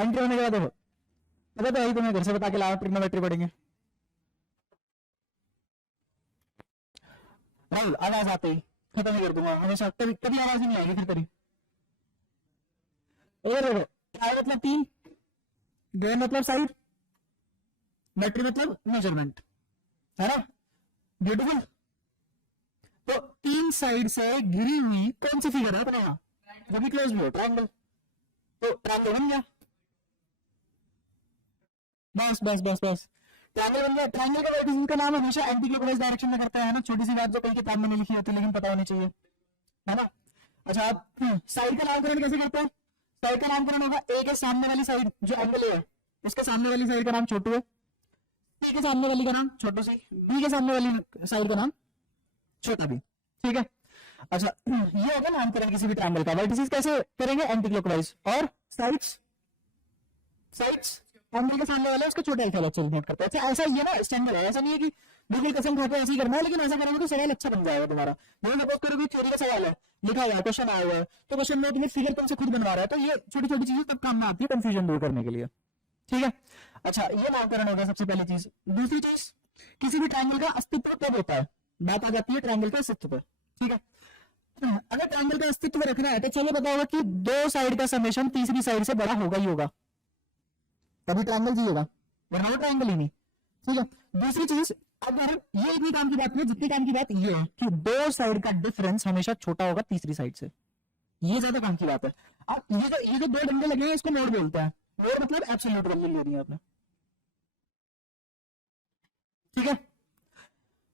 Entry होने के बाद देखो, पता तो वही तुम्हें घर से बता के लाओ, ट्रिग्नोमेट्री पढ़ेंगे। राहुल आवाज आते ही खत्म ही कर दूंगा हमेशा, कभी कभी आवाज ही नहीं आएगी फिर तेरी। देखो ट्राई मतलब 3, गए मतलब साइड, मेट्री मतलब मेजरमेंट, है ना, ब्यूटीफुल। तो 3 साइड से घिरी हुई कौन सी फिगर है अपने यहाँ, जो भी क्लोज भी हो, ट्रायंगल। तो ट्रायंगल बन गया, बस बस बस बस, ट्रायंगल बन गया। ट्रायंगल का वर्टिसिस का नाम हमेशा एंटी क्लॉकवाइज डायरेक्शन में करता है ना, छोटी सी बात जो कल किताब में नहीं लिखी होती लेकिन पता होनी चाहिए, है ना। अच्छा आप साइड का नामकरण कैसे करते हैं, साइड का नामकरण होगा ए के सामने वाली साइड जो एंगल है उसके सामने वाली साइड का नाम छोटू है, सी के सामने वाली का नाम छोटू सी, बी के सामने वाली साइड का नाम छोटा बी, ठीक है। अच्छा ये होगा नामकरण किसी भी ट्रायंगल का। वर्टिसिस कैसे करेंगे, एंटी क्लॉकवाइज, और साइड्स, साइड्स एंगल के सामने वाला उसका छोटा अल्फा एक्चुअली नोट करता है। अच्छा ऐसा ये ना स्टैंडर्ड है, ऐसा नहीं है कि बिल्कुल कसम खा के ऐसे ही करना है, लेकिन ऐसा करोगे तो सवाल अच्छा बन जाएगा तुम्हारा। जैसे सपोज करो कि थ्योरी का सवाल है, लिखा हुआ है, क्वेश्चन आया हुआ है, तो क्वेश्चन में तुम्हें फिगर तुमसे खुद बनवा रहा है, तो ये छोटी छोटी चीजें तब काम में आती है कंफ्यूजन दूर करने के लिए, ठीक है। अच्छा ये नामकरण होगा सबसे पहली चीज। दूसरी चीज, किसी भी ट्रायंगल का अस्तित्व कब होता है, बात आ जाती है ट्रायंगल के अस्तित्व पर, ठीक है। अगर ट्रायंगल का अस्तित्व रखना है तो चलो पता होगा कि 2 साइड का समेशन तीसरी साइड से बड़ा होगा ही होगा, तभी ट्रायंगल जिएगा, वरना वो ट्रायंगल ही नहीं, ठीक है। दूसरी चीज, अब ये इतनी काम की बात नहीं, जितनी काम की बात ये है कि 2 साइड का डिफरेंस हमेशा छोटा होगा तीसरी साइड से, ये ज्यादा काम की बात है। अब ये जो 2 डंडे लगे हैं इसको मोड बोलते हैं, मोड मतलब एब्सोल्यूट वैल्यू लेनी है आपने, ठीक है।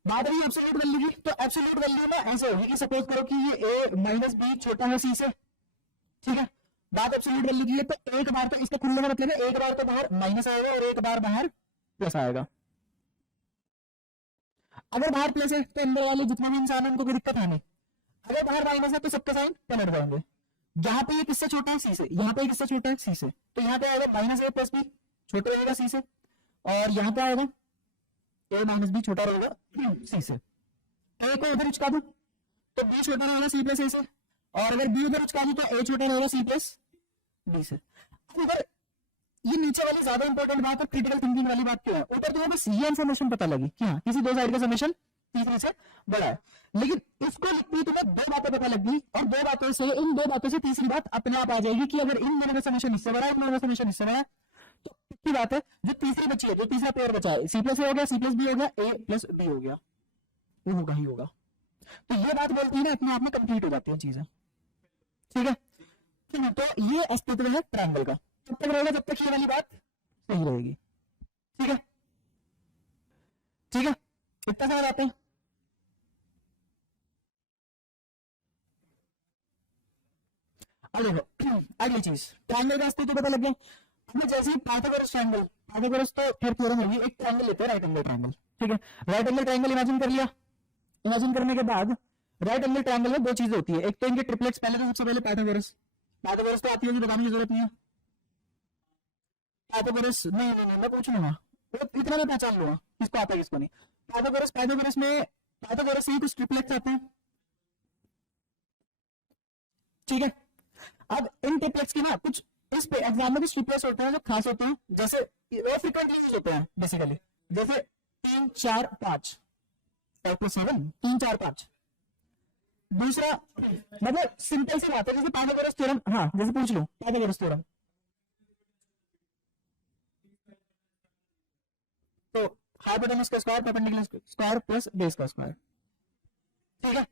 बात रही एब्सोल्यूट वैल्यू की, तो एब्सोल्यूट वैल्यू ना ऐसे होगी कि सपोज करो कि ये a माइनस बी छोटा है सी से, ठीक है। बात एब्सोल्यूट वैल्यू की है, तो एक बार तो इसका खुलने का मतलब है एक बार तो बाहर माइनस आएगा और एक बार बाहर प्लस आएगा। अगर बाहर प्लस है तो अंदर वाले जितने भी इंसान है उनको कोई दिक्कत है नहीं, अगर बाहर माइनस है तो सबके साइन पलट जाएंगे। यहाँ पे ये किससे छोटा है, सी से, यहाँ पे किससे छोटा है, सी से, तो यहाँ पे आएगा माइनस ए प्लस बी, छोटा रहेगा सी से, और यहाँ पे आएगा ए माइनस बी छोटा रहेगा सी से। ए को उधर उचका दो तो बी छोटा रहेगा सी प्लस ए से, और अगर बी उधर उचका दो तो ए छोटा रहेगा सी प्लस बी से। अब उधर ये नीचे वाली ज्यादा इंपॉर्टेंट बात है, क्रिटिकल थिंकिंग वाली बात क्यों है, ऊपर तुम्हें बस ये इन्फॉर्मेशन पता लगी कि हाँ किसी 2 साइड का समेशन तीसरे से बड़ा है, लेकिन इसको लिखती तुम्हें 2 बातें पता लग गई, और 2 बातों से, इन 2 बातों से तीसरी बात अपने आप आ जाएगी कि अगर इन दोनों का समेशन इससे बड़ा है, इन दोनों का समेशन इससे बड़ा है, तो कितनी बात है, जो तीसरी बची है, जो तीसरा पेयर बचा है, सी प्लस ए हो गया, सी प्लस बी हो गया, ए प्लस बी हो गया, वो होगा ही होगा। तो ये बात बोलती है ना अपने आप में कंप्लीट हो जाती है चीजें, ठीक है। तो ये अस्तित्व है ट्रायंगल का, जब तक रहेगा जब तक ये वाली बात सही रहेगी, ठीक है, ठीक है, इतना समझ आते हैं। अब देखो अगली चीज, ट्रायंगल का अस्तित्व पता लग गया। अब जैसे ही पाइथागोरस ट्रायंगल, पाइथागोरस तो फिर थ्योरम होगी, एक ट्रायंगल लेते हैं राइट एंगल ट्रायंगल, ठीक है। राइट एंगल ट्रायंगल इमेजिन कर लिया, इमेजिन करने के बाद राइट एंगल ट्रायंगल में 2 चीजें होती है, एक तो इनके ट्रिपलेट्स, पहले तो सबसे पहले पाइथागोरस, पाइथागोरस तो आती होगी, बताने की जरूरत नहीं है, पाइथागोरस नहीं नहीं नहीं मैं पूछ लूंगा, इतना मैं पहचान लूंगा किसको आता है किसको नहीं। पाइथागोरस, पाइथागोरस में पाइथागोरस से ही कुछ ट्रिपलेट्स आते हैं, ठीक है। अब इन ट्रिपलेट्स की ना कुछ इस पे एग्जाम में भी ट्रिपलेट्स होते हैं जो खास होते हैं, जैसे वो फ्रीक्वेंटली यूज होते हैं बेसिकली, जैसे 3 4 5 7 3 4 5। दूसरा मतलब सिंपल सी बात है, जैसे पाइथागोरस थ्योरम, हाँ जैसे पूछ लो पाइथागोरस थ्योरम, तो हाइपोटेनस का square perpendicular square plus base का स्क्वायर, ठीक है।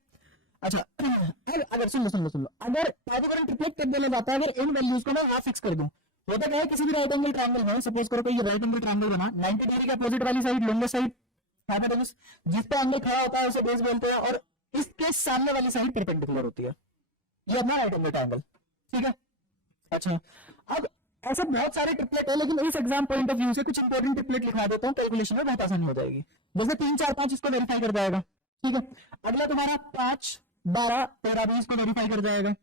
अच्छा अगर सुन लो, अगर पाइथागोरन ट्रिपलेट तब बोला जाता है अगर इन वैल्यूज को मैं वहां फिक्स कर दूं, होता क्या है किसी भी राइट एंगल ट्रायंगल में, सपोज करो कि ये राइट एंगल ट्रायंगल बना, 90 डिग्री का अपोजिट वाली साइड लॉन्गेस्ट साइड हाइपोटेनस, जिस पे एंगल खड़ा होता है उसे बेस बोलते हैं, और इसके सामने वाली साइड परपेंडिकुलर होती है, ये अपना राइट एंगल ट्रायंगल, ठीक है। अच्छा अब ऐसे बहुत सारे ट्रिपलेट है, लेकिन इस एग्जाम पॉइंट ऑफ व्यू से कुछ इंपॉर्टेंट ट्रिपलेट लिखा देता हूँ, कैलकुलेशन में बहुत आसानी हो जाएगी। जैसे 3 4 5 इसको वेरीफाई कर जाएगा, ठीक है। अगला तुम्हारा 5 12 13 20 को वेरीफाई कर जाएगा,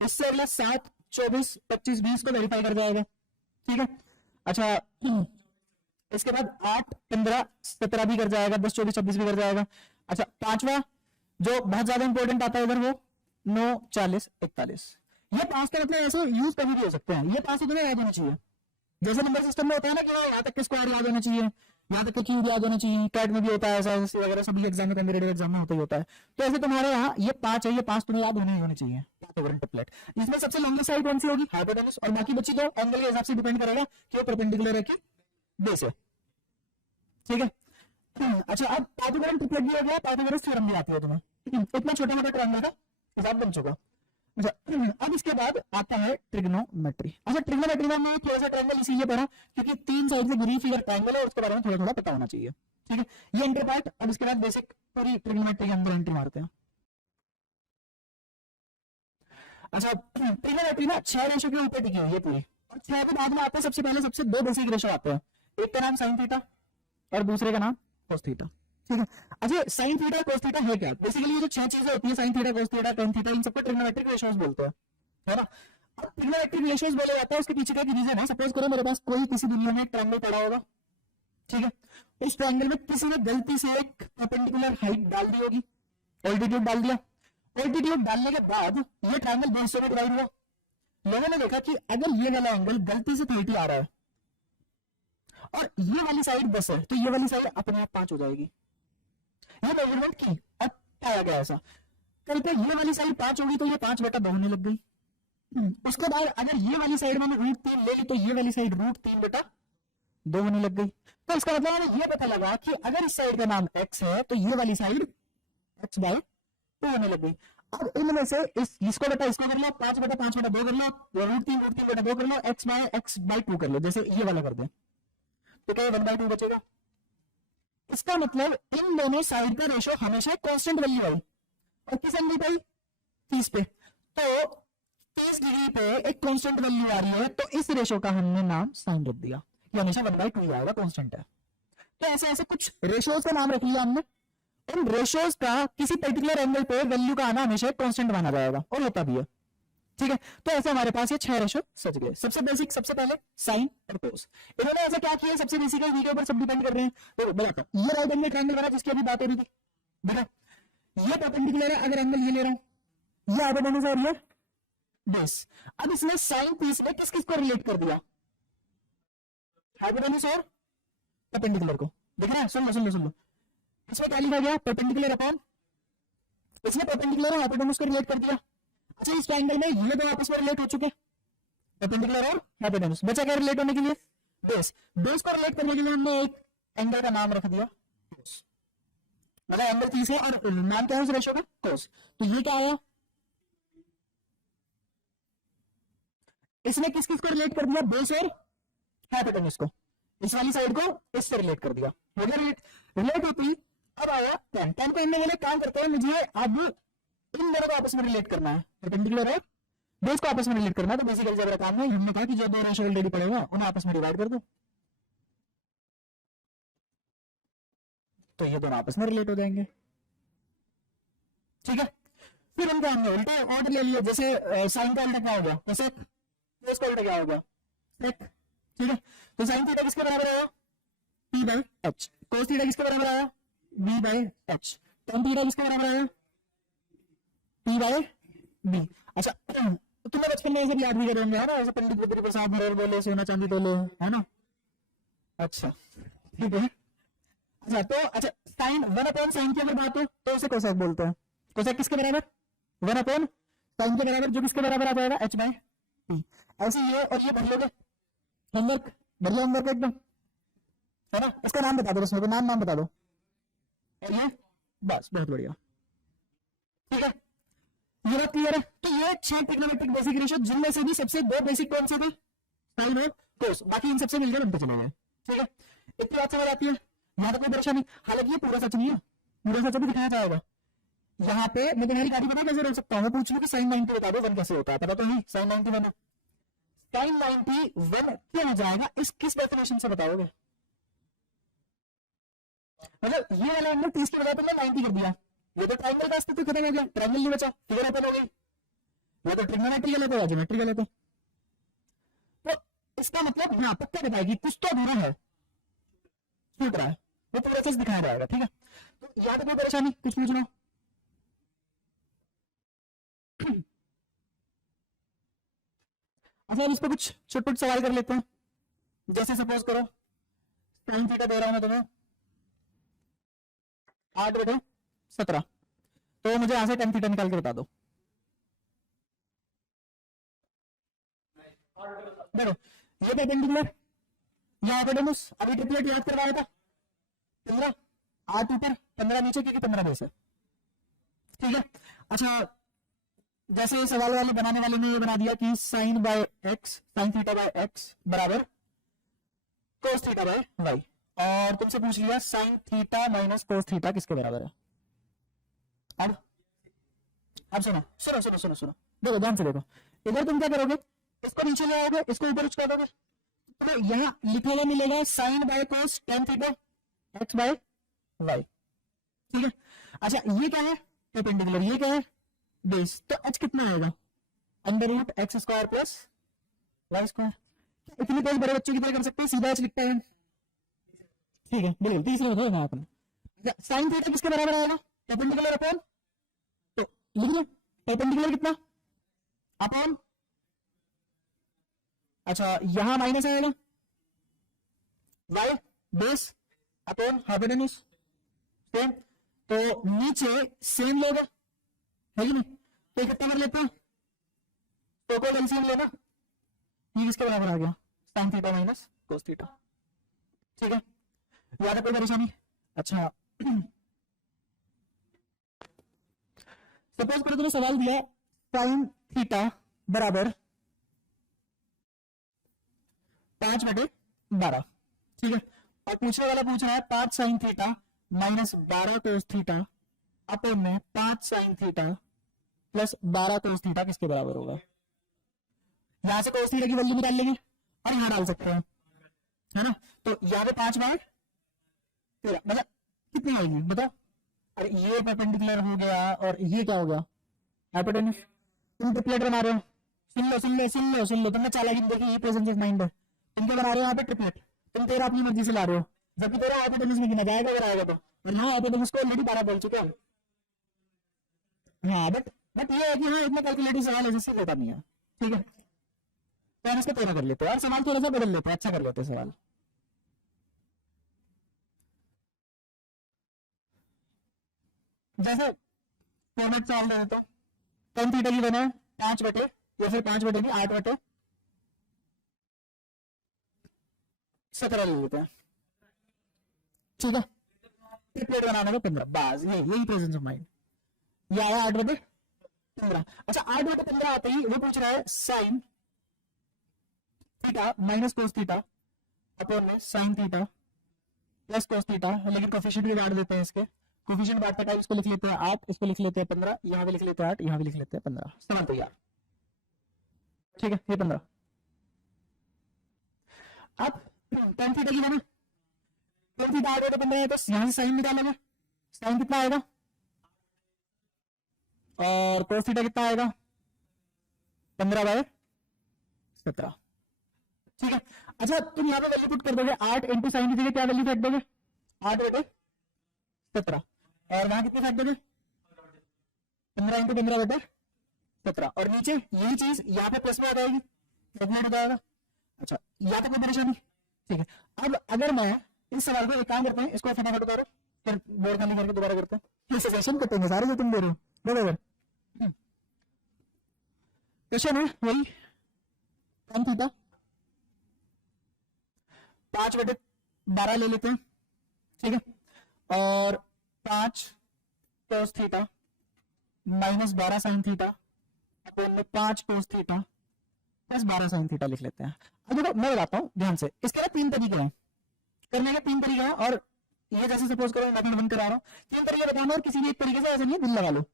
इससे अगला 7 24 25 20 को वेरीफाई कर जाएगा, ठीक है। अच्छा इसके बाद 8 15 17 भी कर जाएगा, 10 24 26 भी कर जाएगा। अच्छा 5वां जो बहुत ज्यादा इंपॉर्टेंट आता है उधर, वो 9 40 41, ये पास का मतलब ऐसे यूज कभी भी हो सकते हैं, ये पास तो तुम्हें याद होना चाहिए। जैसे नंबर सिस्टम में होता है ना कि यहाँ तक के स्क्वायर याद होना चाहिए, यहाँ तक के क्यूब याद होना चाहिए, कैट में भी होता है ऐसा वगैरह, सभी एग्जाम में कॉम्पिटेटिव एग्जाम में होता ही होता है। तो ऐसे तुम्हारे यहाँ ये 5 है, ये 5 तुम्हें याद होने ही होने चाहिए पाइथागोरन ट्रिपलेट। इसमें सबसे लॉन्गेस्ट साइड कौन सी होगी? हाइपोटेनस, और बाकी बची दो एंगल के हिसाब से डिपेंड करेगा कि वो परपेंडिकुलर है कि बेस है, ठीक है। अच्छा, अब पाइथागोरन ट्रिपलेट भी हो गया, पाइथागोरस थ्योरम भी आती है तुम्हें, इतना छोटा मोटा ट्रायंगल का हिसाब बन चुका। अच्छा, अब इसके बाद आता है ट्रिग्नोमेट्री। अच्छा, ट्रिग्नोमेट्री में मैं थोड़ा सा ट्रायंगल इसीलिए पढ़ा क्योंकि 3 साइड से घिरी फिगर ट्रायंगल है, उसके बारे में थोड़ा थोड़ा पता होना चाहिए, ठीक है। ये एंट्री पार्ट, अब इसके बाद बेसिक पूरी ट्रिग्नोमेट्री के अंदर एंट्री मारते हैं। अच्छा, ट्रिग्नोमेट्री ना 6 रेशो के ऊपर टिकी हुई है पूरी, और 6 के बाद में आते हैं सबसे पहले सबसे 2 बेसिक रेशो आते हैं, एक का नाम साइन थीटा और दूसरे का नाम कोस थीटा, ठीक है। अच्छा, साइन थीटा कोस थीटा है क्या? बेसिकली ये जो 6 चीजें होती है, sine theta cos theta tan theta, इन सबको ट्रिग्नोमेट्रिक रेशियोज बोलते हैं, है ना। अब ट्रिग्नोमेट्रिक रेशियोज बोले जाता है, उसके पीछे का एक रीजन है। सपोज करो मेरे पास कोई किसी दुनिया में एक ट्रायंगल पड़ा होगा, ठीक है। उस ट्रायंगल में किसी ने गलती से एक परपेंडिकुलर हाइट डाल दी होगी, ऑल्टीट्यूड डाल दिया। ऑल्टीट्यूड डालने के बाद ये ट्रायंगल 2 हिस्सों में डिवाइड हुआ। लोगों ने देखा कि अगर ये वाला एंगल गलती से 30 आ रहा है और ये वाली साइड 10 है, तो ये वाली साइड अपने आप 5 हो जाएगी। ये मेजरमेंट की, अब पाया गया ऐसा। कल पे ये वाली साइड 5 होगी तो ये 5/2 होने लग गई। उसके बाद अगर ये वाली साइड मैंने √3 ले ली तो ये वाली साइड √3/2 होने लग गई। तो इसका मतलब हमें ये पता लगा कि अगर इस साइड का नाम x है तो ये वाली साइड x/2 होने लग गई। अब इनमें से इसको बटा इसको कर लो, 5/5/2 कर लो, √3/2 कर लो, x/2 कर लो, जैसे ये वाला कर दे तो क्या 1/2 बचेगा। इसका मतलब इन दोनों साइड का रेशो हमेशा कांस्टेंट वैल्यू आई, और किस एंगल पे? 30 पे। तो 30 डिग्री पे एक कांस्टेंट वैल्यू आ रही है, तो इस रेशो का हमने नाम साइन रख दिया, ये हमेशा 1/2 आएगा, कांस्टेंट है। तो ऐसे ऐसे कुछ रेशोज का नाम रख लिया हमने। इन रेशोज का किसी पर्टिकुलर एंगल पे वैल्यू का आना हमेशा कांस्टेंट माना जाएगा, और होता भी है, ठीक है। तो ऐसे हमारे पास ये 6 रेशो सच गए। सबसे बेसिक, सबसे पहले साइन और कोस। इन्होंने ऐसा क्या किया, सबसे बेसिक है, के ऊपर सब डिपेंड कर रहे हैं। तो बताता हूं, ये राइट एंगल ट्रायंगल बना जिसकी अभी बात हो रही थी, बेटा ये परपेंडिकुलर है, अगर एंगल ये ले रहा हूं, ये हाइपोटेनस और ये बेस। अब इसने साइन पीस में किस किस को रिलेट कर दिया? हाइपोटेनस और परपेंडिकुलर को। देख रहे हैं? सुन लो सुन लो सुन लो, इसमें क्या लिखा गया? परपेंडिकुलर अपॉन, इसने परपेंडिकुलर और हाइपोटेनस को रिलेट कर दिया। अच्छा, इस ट्रायंगल में ये दो आपस में रिलेट हो चुके, परपेंडिकुलर और हाइपोटेनस। बचा क्या रिलेट होने के लिए? बेस। बेस को रिलेट करने के लिए हमने एक एंगल का नाम रख दिया कोस, मतलब एंगल 30 है और नाम क्या है उस रेशो का? कोस। तो ये क्या आया? इसने किस किस को रिलेट कर दिया? बेस और हाइपोटेनस को। इस वाली साइड को इससे रिलेट कर दिया, हो गया रिलेट। रिलेट होती, अब आया 10 को इनमें वाले काम करते हैं, मुझे अब इन दोनों को आपस में रिलेट करना है, परपेंडिकुलर और बेस को आपस में रिलेट करना है। तो बेसिक अलजेब्रा काम है, हमने कहा कि जो दो रेशो ऑलरेडी पड़े हुए हैं उन्हें आपस में डिवाइड कर दो, तो ये दोनों आपस में रिलेट हो जाएंगे, ठीक है। फिर उनका हमने उल्टा ऑर्डर ले लिया, जैसे साइन का उल्टा क्या हो गया? जैसे कोस का उल्टा क्या हो गया? सेक, ठीक है। तो साइन थीटा किसके बराबर आया? p/h। कोस थीटा किसके बराबर आया? b/h। tan थीटा किसके बराबर आया? p/b। अच्छा, तुम्हें बचपन में ऐसे याद भी कर होंगे, है ना, ऐसे पंडित बुद्धि प्रसाद भरर बोले सोना चांदी तोलो, है ना। अच्छा, ठीक है। अच्छा, तो अच्छा, साइन 1/sin की अगर बात हो तो उसे कोसेक बोलते हैं। कोसेक किसके बराबर? 1/sin के बराबर, जो किसके बराबर आ जाएगा? h/p। ऐसे ये और ये भर लोगे, होमवर्क भर लो, होमवर्क एकदम, है ना। इसका नाम बता दो, बस मेरे को नाम बता दो, और ये बस, बहुत बढ़िया, ठीक है। ये बात क्लियर है। तो ये 6 ट्रिग्नोमेट्रिक बेसिक रेशियो, जिनमें से भी सबसे 2 बेसिक कौन से थे? साइन और कोस, बाकी इन सबसे मिलकर बनते चले गए, ठीक है। इतनी बात समझ आती है, यहाँ तक कोई परेशानी? हालांकि ये पूरा सच नहीं है, पूरा सच भी दिखाया जाएगा। यहाँ पे मैं तुम्हारी गाड़ी पता कैसे रोक सकता हूँ? मैं पूछ लूँ कि साइन 90 बता दो 1 कैसे होता है, पता तो नहीं। साइन 90 1, साइन 90 1 क्या हो जाएगा? इस किस डेफिनेशन से बताओगे? मतलब ये वाला एंगल 30 के बजाय तुमने 90 कर दिया, ये तो ट्रायंगल का अस्तित्व खत्म हो गया, ट्रायंगल नहीं बचा, फिगर ओपन हो गई। ये तो ट्रिग्नोमेट्री गलत है या ज्योमेट्री गलत है। तो इसका मतलब यहाँ पक्का बताएगी कुछ तो अधूरा है, छूट रहा है, वो प्रोसेस दिखाया जाएगा, ठीक है। तो यहाँ पे कोई परेशानी? कुछ पूछना? अच्छा, अब इस पर कुछ छोटे सवाल कर लेते हैं। जैसे सपोज करो साइन थीटा दे रहा हूं मैं तुम्हें 8/17, तो मुझे यहां से tan थीटा निकाल के बता दो। देखो ये परपेंडिकुलर, ये हाइपोटेन्यूज, अभी ट्रिपलेट याद करवाया था 15 8 ऊपर 15 नीचे, क्योंकि 15 बेस है। ठीक है, अच्छा जैसे सवाल वाले बनाने वाले ने ये बना दिया कि sine by x, sine theta by x बराबर कोस थीटा बाय वाई, और तुमसे पूछ लिया sine theta minus cos theta किसके बराबर है। अब सुनो सुनो सुनो सुनो सुनो, देखो ध्यान से देखो, इधर तुम क्या करोगे, इसको नीचे ले आओगे, इसको ऊपर उचका दोगे, तो यहां लिखा हुआ मिलेगा sine by cos tan theta x by y. ठीक है, अच्छा ये क्या है परपेंडिकुलर, ये क्या है बेस, तो h कितना आएगा under root x square plus Y square. इतनी पेज बड़े बच्चों की तरह कर सकते हैं, सीधा h लिखते हैं। ठीक है, बिल्कुल तीसरे में ना अपने साइन थीटा किसके बराबर आएगा परपेंडिकुलर अपॉन, तो लिख लो परपेंडिकुलर कितना अपॉन, अच्छा यहां माइनस आएगा y base upon hypotenuse same, तो नीचे सेम लोग है कि नहीं, तो कितना कर लेते हैं, तो कोई एलसीएम लेना, ये किसके बराबर आ गया sign theta minus cos theta. ठीक है, याद है कोई परेशानी। अच्छा सपोज करो तुम्हें सवाल दिया साइन थीटा बराबर 5/12, ठीक है, और पूछने वाला पूछ रहा है 5 साइन थीटा माइनस 12 कोस थीटा अपॉन में 5 साइन थीटा प्लस 12 कोस थीटा किसके बराबर होगा। यहां से कोस थीटा की वैल्यू निकाल लेंगे और यहां डाल सकते हैं, है ना, तो यहाँ पे 5/13 मतलब कितनी आएगी बताओ। अरे ये परपेंडिकुलर हो गया और ये क्या हो गया हाइपोटेन्यूज। तुम ट्रिपलेट बना रहे हो, सुन लो सुन लो सुन लो सुन लो, तुमने चालाकी देखी, ये प्रेजेंस ऑफ माइंड है, तुम क्या बना रहे हो यहाँ पे ट्रिपलेट, तुम तेरा अपनी मर्जी से ला रहे हो, जबकि तेरा हाइपोटेन्यूज में गिना जाएगा अगर आएगा तो, और यहाँ हाइपोटेन्यूज को ऑलरेडी 12 बोल चुके हैं। हाँ बट ये है कि हाँ इतना कैलकुलेटिव सवाल ऐसे होता नहीं है। ठीक है, तो हम इसको 13 कर लेते हैं और सवाल थोड़ा सा बदल लेते हैं, अच्छा कर लेते हैं सवाल। जैसे फॉर्मेट सवाल दे देता हूँ, tan थीटा की बना है 5 बटे या फिर 5 बटे की 8/17 ले लेते हैं। ठीक है, ट्रिपलेट बनाने का 15, बस यही प्रेजेंस ऑफ माइंड, ये आया 8/15। अच्छा 8/15 आते ही वो पूछ रहा है sine theta minus cos theta upon में sine theta plus cos theta, लेकिन कोफिशिएंट भी बांट देते हैं, इसके कोफिशिएंट बांटते टाइम इसको लिख लेते हैं 8, इसको लिख लेते हैं 15, यहाँ भी लिख लेते हैं 8, यहाँ भी लिख लेते हैं 15, सवाल तैयार। ठीक है, ये 15। अब tan थीटा की बना, tan थीटा 8/15 है, तो यहाँ से साइन निकालोगे, साइन कितना आएगा और कोस थीटा कितना आएगा 15/17। ठीक है, अच्छा तुम यहाँ पे वैल्यू पुट कर दोगे 8 इंटू साइन की जगह क्या वैल्यू फेंक दोगे 8/17, और वहां कितने फेंक दोगे 15 इंटू 15/17, और नीचे यही चीज यहाँ पे प्लस में आ जाएगी, कैलकुलेट हो जाएगा। अच्छा यहाँ तक कोई परेशानी। ठीक है, अब अगर मैं इस सवाल को एक काम करते हैं, इसको फटाफट उतारो, फिर बोर्ड खाली करके दोबारा करते हैं, सजेशन करते हैं सारे जो तुम दे रहे हो बराबर। क्वेश्चन है वही tan थीटा 5/12 ले लेते हैं, ठीक है, और 5 cos theta minus 12 sine theta upon में 5 cos theta plus 12 sine theta लिख लेते हैं। अब देखो मैं बताता हूँ ध्यान से, इसके ना 3 तरीके हैं करने के, 3 तरीके हैं, और ये जैसे सपोज करो मेथड 1 करा रहा हूँ, 3 तरीके बताना और किसी भी एक तरीके से ऐसा नहीं दिल लगा लो,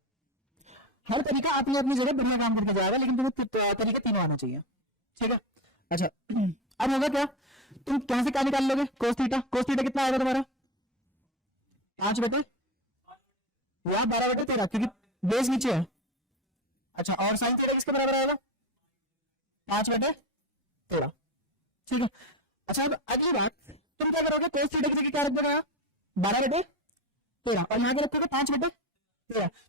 हर तरीका अपनी अपनी जगह बढ़िया काम करके जाएगा, लेकिन तुम्हें तरीके तीनों आना चाहिए। ठीक है, अच्छा अब होगा क्या, तुम कहां से क्या निकाल लोगे कोस थीटा, कोस थीटा कितना आएगा तुम्हारा 5/, या 12/13 क्योंकि बेस नीचे है। अच्छा और साइन थीटा किसके बराबर आएगा 5/13। ठीक है, अच्छा अब अगली बात तुम क्या करोगे, कोस थीटा की जगह क्या रख देगा 12/13, और यहाँ के रखोगे 5/13,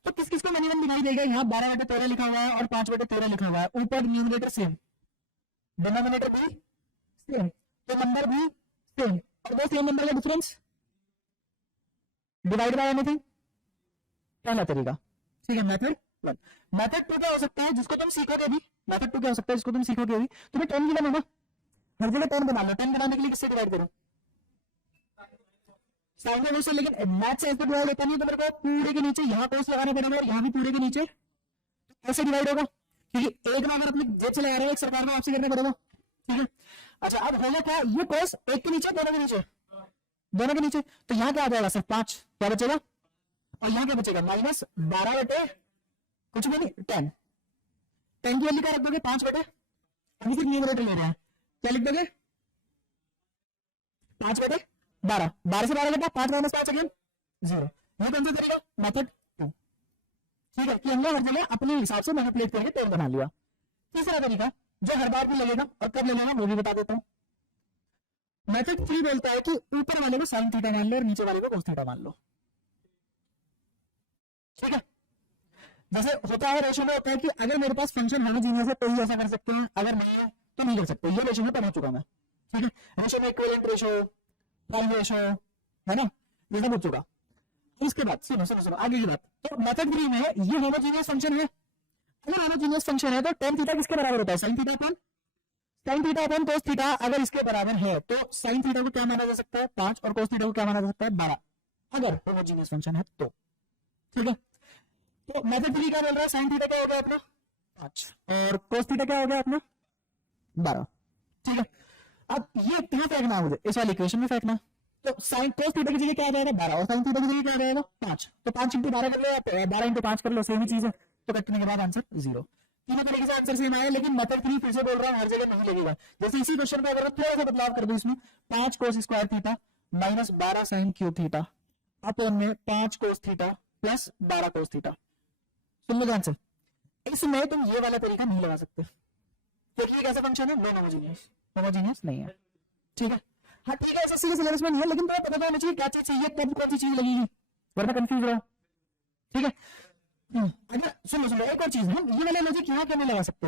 तो किस किस को मिनिमम दिखाई देगा, यहाँ 12/13 लिखा हुआ है और 5/13 लिखा हुआ है, ऊपर न्यूमरेटर सेम, डिनोमिनेटर भी सेम, तो नंबर भी सेम, और दो सेम नंबर का डिफरेंस डिवाइड बाय एनीथिंग, पहला तरीका। ठीक है, मेथड वन। मेथड टू क्या हो सकता है जिसको तुम सीखोगे भी, मेथड टू क्या हो सकता है जिसको तुम सीखोगे भी, तुम्हें 10 गिवन होगा, हर जगह 10 बना लो। 10 बनाने के लिए किससे डिवाइड करो, साइन में से, लेकिन मैथ से ऐसे डिवाइड होता नहीं, तो मेरे को पूरे के नीचे यहाँ कोस लगाना पड़ेगा और यहाँ भी पूरे के नीचे, ऐसे डिवाइड होगा, क्योंकि एक में अगर अपने जेब से लगा रहे हैं, एक सरकार में वापसी करना पड़ेगा। ठीक है, अच्छा अब होगा क्या, ये कोस एक के नीचे, दोनों के नीचे, दोनों के नीचे, तो यहाँ क्या आ जाएगा, सिर्फ 5, क्या बचेगा, और यहाँ क्या बचेगा, -12 कुछ भी नहीं 10, 10 की वैल्यू क्या रख दोगे, 5 बटे, अभी सिर्फ न्यूमरेटर ले रहे हैं, क्या लिख दोगे, 5 बटे 12, 12 से 12 घटा, 5 - 5 अगेन 0। ये कौन सा तरीका, मेथड टू। ठीक है, कि हमने हर जगह अपने हिसाब से मैनिपुलेट करके टेन बना लिया। तीसरा तरीका जो हर बार भी लगेगा और कब ले लेना वो भी बता देता हूं। मेथड 3 बोलता है कि ऊपर वाले को साइन थीटा मान लो और नीचे वाले को कोस थीटा मान लो। ठीक है, जैसे होता है रेशो में, होता है कि अगर मेरे पास फंक्शन होमोजीनियस है तो ही ऐसा कर सकते हैं, अगर नहीं है तो नहीं कर सकते। ये रेशो में पढ़ा चुका मैं। ठीक है, रेशो में इक्विवेलेंट रेशो, प्राइम रेशो, है ना, ये सब हो चुका। इसके बाद सुनो सुनो सुनो आगे की बात, तो मेथड 3 में ये होमोजीनियस फंक्शन है। अगर होमोजीनियस फंक्शन है तो tan थीटा किसके बराबर होता है, sin theta upon cos theta. अगर इसके बराबर है तो sin थीटा को क्या माना जा सकता है, 5, और cos थीटा को क्या माना जा सकता है, 12, अगर होमोजीनियस फंक्शन है तो। ठीक है, तो मेथड 3 क्या बोल रहा है, sin थीटा क्या हो गया अपना 5 और cos थीटा क्या हो गया अपना 12। ठीक है, अब ये कहां फेंकना है मुझे, इस वाली इक्वेशन में फेंकना। तो sin cos थीटा की जगह क्या आ जाएगा 12, और sin थीटा की जगह क्या आ जाएगा 5। तो 5 × 12 कर लो, 12 × 5 कर लो, सेम ही चीज है। तो कटने के बाद आंसर 0। तीनों तरीके से आंसर सेम आया, लेकिन मेथड 3 फिर से बोल रहा हूं हर जगह नहीं लगेगा। जैसे इसी क्वेश्चन पे अगर थोड़ा सा बदलाव कर दूं, इसमें 5 cos square theta minus 12 sin cube theta upon में 5 cos theta plus 12 cos theta. सुन लो ध्यान से, इसमें तुम ये वाला तरीका नहीं लगा सकते क्योंकि ये कैसा फंक्शन है, नॉन होमोजीनियस, होमोजीनियस नहीं है। ठीक है, हाँ ठीक है, एसएससी के सिलेबस में नहीं है, लेकिन तुम्हें पता होना चाहिए क्या चीज चाहिए, कब कौन सी चीज लगेगी, वरना कंफ्यूज रहो। ठीक है, अगर सुनो सुनो एक और चीज है, ये वाले लॉजिक यहाँ क्यों नहीं लगा सकते,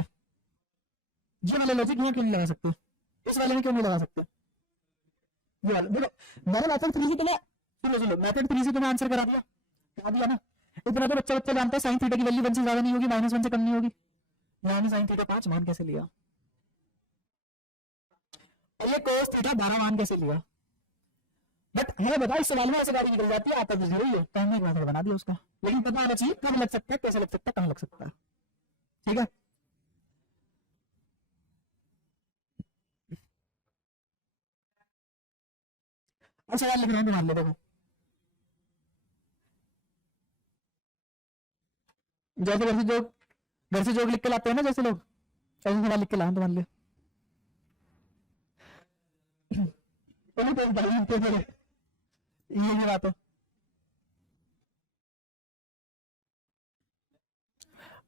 ये वाले लॉजिक यहाँ क्यों नहीं लगा सकते, इस वाले में क्यों नहीं लगा सकते, ये वाला देखो, मैंने मेथड 3 से तुम्हें सुनो मेथड 3 से तुम्हें आंसर करा दिया ना। इतना तो बच्चा जानता है साइन थीटा की वैल्यू 1 से ज्यादा नहीं होगी, -1 से कम नहीं होगी। यहाँ साइन थीटा 5 मान कैसे लिया, और ये cos थीटा 12 मान कैसे लिया। बट हमें बता, इस सवाल में ऐसे गाड़ी निकल जाती है, आता तो 0 ही है, तो हमने एक मेथड बना दिया उसका, लेकिन पता होना चाहिए कब लग सकता है, कैसे लग सकता है, कहाँ लग सकता है। ठीक है, अब सवाल लिख रहे हैं, मान लो देखो, जैसे घर से जोक लिख के लाते हैं ना, जैसे लोग ऐसे सवाल लिख के लाए तो मान लिया ये बात है।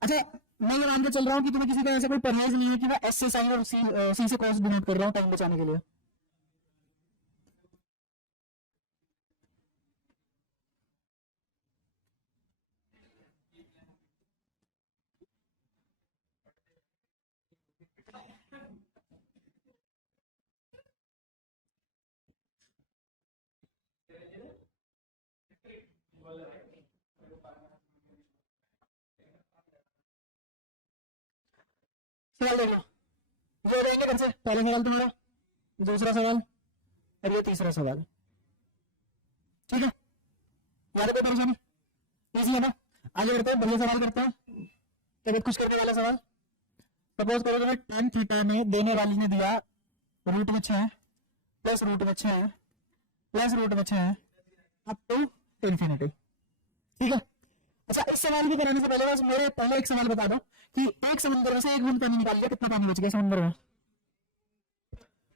अच्छा, मैं ये मान के चल रहा हूँ कि तुम्हें किसी तरह से कोई परहेज नहीं है कि मैं एस से साइन और सी से कॉस डिनोट कर रहा हूँ टाइम बचाने के लिए। सवाल देखो, ये हो जाएंगे घर से, पहला सवाल तुम्हारा, दूसरा सवाल और ये तीसरा सवाल। ठीक है, याद है कोई परेशानी, इजी है ना। आगे बढ़ते हैं, बढ़िया सवाल करते हैं, तबियत खुश करने वाला सवाल। सपोज करो तुम्हें tan थीटा में देने वाली ने दिया रूट में 6 प्लस रूट में 6 प्लस रूट में 6 अप टू इंफिनिटी। ठीक है, अच्छा इस सवाल भी कराने से पहले बस मेरे पहले एक सवाल बता दो कि एक समुद्र में से एक बूंद पानी निकाल लिया, कितना पानी बच गया समुद्र में,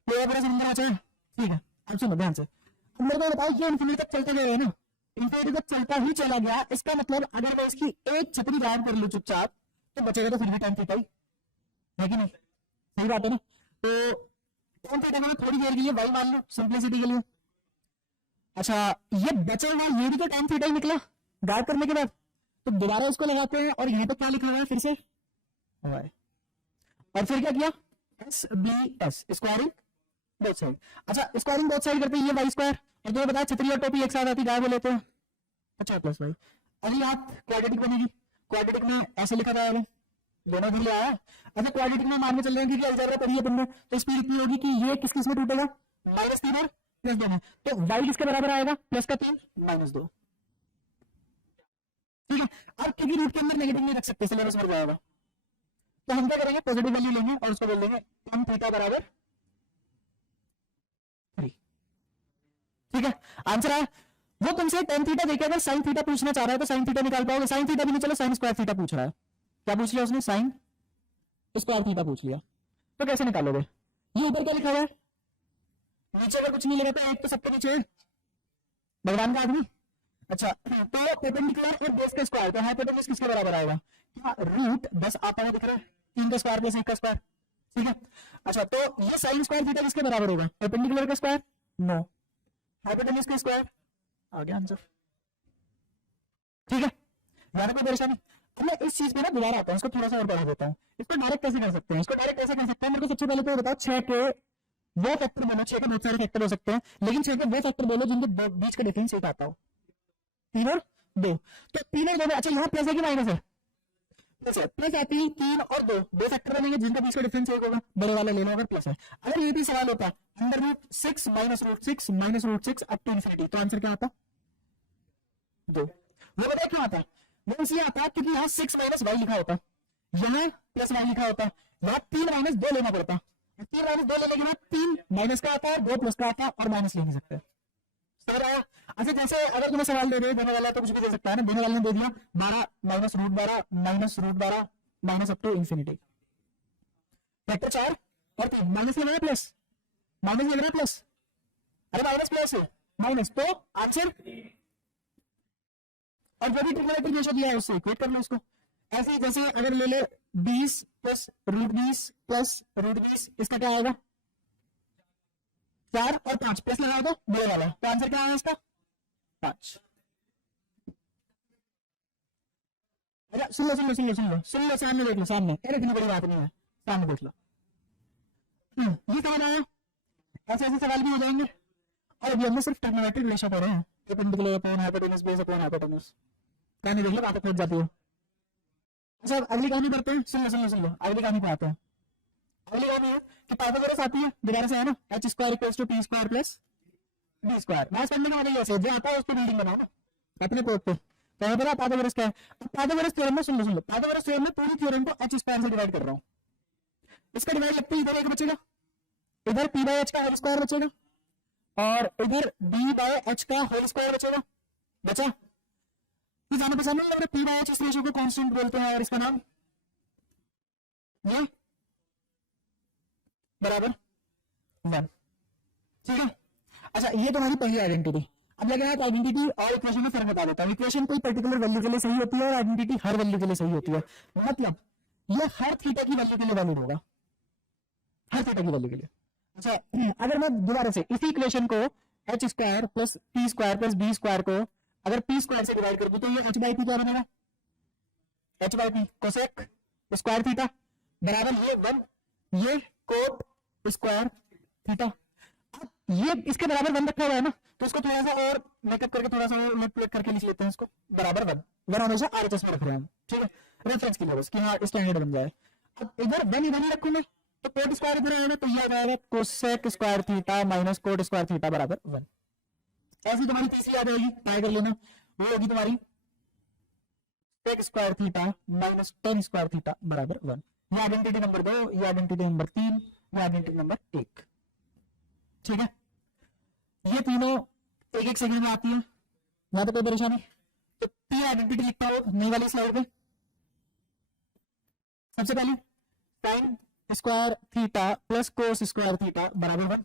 पूरा समुद्र बचा है। ठीक है, अब सुनो ध्यान से, अब मेरे को बताओ ये इन्फिनिटी तक चलता गया है ना, इन्फिनिटी तक चलता ही चला गया, इसका मतलब अगर मैं इसकी एक छतरी गायब कर लूं चुपचाप तो बचेगा तो फिर भी tan थीटा ही है कि नहीं, सही बात है ना। तो tan थीटा में थोड़ी देर के लिए y मान लो सिंपलिसिटी के लिए। अच्छा, ये बचा हुआ ये भी तो tan थीटा ही निकला गायब करने के बाद, तो दोबारा इसको लगाते हैं और यहाँ पे क्या लिखा हुआ है फिर से y, और फिर क्या किया S B S, squaring both side. अच्छा स्क्वायरिंग बोथ साइड करते हैं, ये वाई स्क्वायर, और तुम्हें बताया छतरी और टोपी एक साथ आती गायब हो लेते हैं। अच्छा प्लस वाई, अगली बात क्वाड्रेटिक बनेगी। क्वाड्रेटिक में ऐसे लिखा जाएगा, दोनों भी आया। अच्छा क्वाड्रेटिक में मान के चल रहे हैं कि अलजेब्रा पढ़ी है तुमने, तो स्पीड इतनी होगी कि ये किस किस में टूटेगा, -3 और +2 में। तो वाई किसके बराबर आएगा, प्लस का 3 -2। ठीक है, अब क्योंकि रूट के अंदर नेगेटिव नहीं रख सकते, सिलेबस भर जाएगा, तो हम क्या करेंगे, पॉजिटिव वैल्यू लेंगे और उसको बोल देंगे tan थीटा बराबर 3। ठीक है, आंसर आया। वो तुमसे tan थीटा देके अगर sin थीटा पूछना चाह रहा है तो sin थीटा निकाल पाओगे, sin थीटा भी नहीं, चलो sin स्क्वायर थीटा पूछ रहा है, क्या पूछ लिया उसने, sin स्क्वायर थीटा पूछ लिया, तो कैसे निकालोगे। ये ऊपर क्या लिखा हुआ है, नीचे अगर कुछ नहीं लगा तो एक तो सबके नीचे है भगवान का आदमी। अच्छा तो परपेंडिकुलर और बेस का स्क्वायर, तो हाइपोटेन्यूज किसके बराबर आएगा, क्या रूट 10 आता है दिख रहा है, 3 का स्क्वायर प्लस 1 का स्क्वायर। ठीक है, अच्छा तो ये साइन स्क्वायर थीटा किसके बराबर होगा, परपेंडिकुलर का स्क्वायर, नो, हाइपोटेन्यूज का स्क्वायर, आ गया आंसर। ठीक है, ज्यादा कोई परेशानी। अब मैं इस चीज पे ना दोबारा आता हूँ, इसको थोड़ा सा और बढ़ा देता हूँ। इसको डायरेक्ट कैसे कर सकते हैं, इसको डायरेक्ट कैसे कर सकते हैं, मेरे को सबसे पहले तो बताओ 6 के वो फैक्टर बोलो, 6 के बहुत सारे फैक्टर हो सकते हैं, लेकिन 6 के वो फैक्टर बोलो जिनके बीच का डिफरेंस एक आता हो, 3 और 2, तो 3 और 2 में, अच्छा यहाँ प्लस है कि माइनस है, प्लस है, प्लस आती है 3 और 2, दो फैक्टर बनेंगे जिनका बीच का डिफरेंस एक होगा, बड़े वाला ले लो अगर प्लस है। अगर ये भी सवाल होता √6 -√6 अप टू इंफिनिटी, तो आंसर क्या आता, 2। वो बताया क्यों आता, वो इसलिए आता क्योंकि यहाँ 6 - y लिखा होता, यहाँ प्लस y लिखा होता, यहाँ 3 - 2 लेना पड़ता, 3 - 2 लेने के बाद 3 माइनस का आता है, 2 प्लस का आता है, और माइनस ले नहीं सकते। समझ आया। अच्छा जैसे अगर तुम्हें सवाल दे दे देने वाला तो कुछ भी दे सकता है ना, देने वाले ने दे दिया 12 -√12 minus up to infinity, factor 4 और 3, माइनस लग रहा है प्लस, माइनस लग रहा है प्लस, अरे माइनस प्लस है माइनस, तो आंसर, और जो भी ट्रिग्नोमेट्रिक रेशियो दिया है उससे इक्वेट कर लो इसको। ऐसे ही जैसे अगर ले ले 20 प्लस √20 प्लस √20, इसका क्या आएगा, 4 और 5 प्लस लगा दो बड़े वाला, तो आंसर क्या आया इसका, 5। अच्छा सुन लो सामने देख लो, सामने, इतनी बड़ी बात नहीं है, सामने देख लो। ये समझ आया, ऐसे ऐसे सवाल भी हो जाएंगे। और अभी हमने सिर्फ ट्रिग्नोमेट्रिक रेशियो पढ़े हैं, perpendicular upon hypotenuse base upon hypotenuse, कहानी देख लो, बातें खोज जाती है। अच्छा अगली कहानी पढ़ते हैं, सुन लो अगली कहानी पे आते हैं। अगली कहानी है कि पाइथागोरस आती है, दोबारा से है ना, h² = p² plus b², math करने का मतलब ऐसे जो आता है उसको बिल्डिंग बनाओ ना अपने कोड पे, तो यहाँ पर पाइथागोरस क्या है, पाइथागोरस थ्योरम में, सुन लो पाइथागोरस थ्योरम में पूरी थ्योरम को h² से डिवाइड कर रहा हूँ, इसका डिवाइड लगते ही इधर एक बचेगा, इधर p/h का होल स्क्वायर बचेगा, और इधर b/h का होल स्क्वायर बचेगा, बचा। तो जाने पहचान नहीं, p/h इस रेशियो को कांस्टेंट बोलते हैं, और इसका नाम ये बराबर 1। ठीक है, अच्छा ये तुम्हारी पहली आइडेंटिटी। अब लगे है आइडेंटिटी और इक्वेशन में फर्क बता देता हूं। इक्वेशन कोई पर्टिकुलर वैल्यू के लिए सही होती है और आइडेंटिटी हर वैल्यू के लिए सही होती है, मतलब ये हर थीटा की वैल्यू के लिए वैलिड होगा, हर थीटा की वैल्यू के लिए। अच्छा अगर मैं दोबारा से इसी इक्वेशन को h² plus p² plus b² को अगर p² से डिवाइड कर दूं तो ये h/p क्या बनेगा, h/p कोसेक स्क्वायर थीटा बराबर ये 1, ये कोट स्क्वायर थीटा। ये इसके बराबर 1 रखा हुआ है ना, तो इसको थोड़ा सा और मेकअप करके थोड़ा सा और मैनिपुलेट करके लिख लेते हैं इसको, बराबर 1 हमेशा RHS में रख रहे हैं हम, ठीक है, रेफरेंस के लिए बस कि हाँ स्टैंडर्ड बन जाए। अब इधर 1 इधर ही रखूंगा तो कोट स्क्वायर इधर आएगा, तो ये आ जाएगा cosec square theta minus cot square theta बराबर 1। ऐसी तुम्हारी तीसरी आ जाएगी, ट्राई कर लेना, वो होगी तुम्हारी sec square theta minus tan square theta बराबर 1। ये आइडेंटिटी नंबर 2, ये आइडेंटिटी नंबर 3, ये आइडेंटिटी नंबर 1। ठीक है, ये तीनों एक एक सेकंड में आती है, ना तो कोई परेशानी। तो तीन आइडेंटिटी लिखता हूं नई वाली स्लाइड पे। सबसे पहले sine square theta plus cos square theta बराबर 1।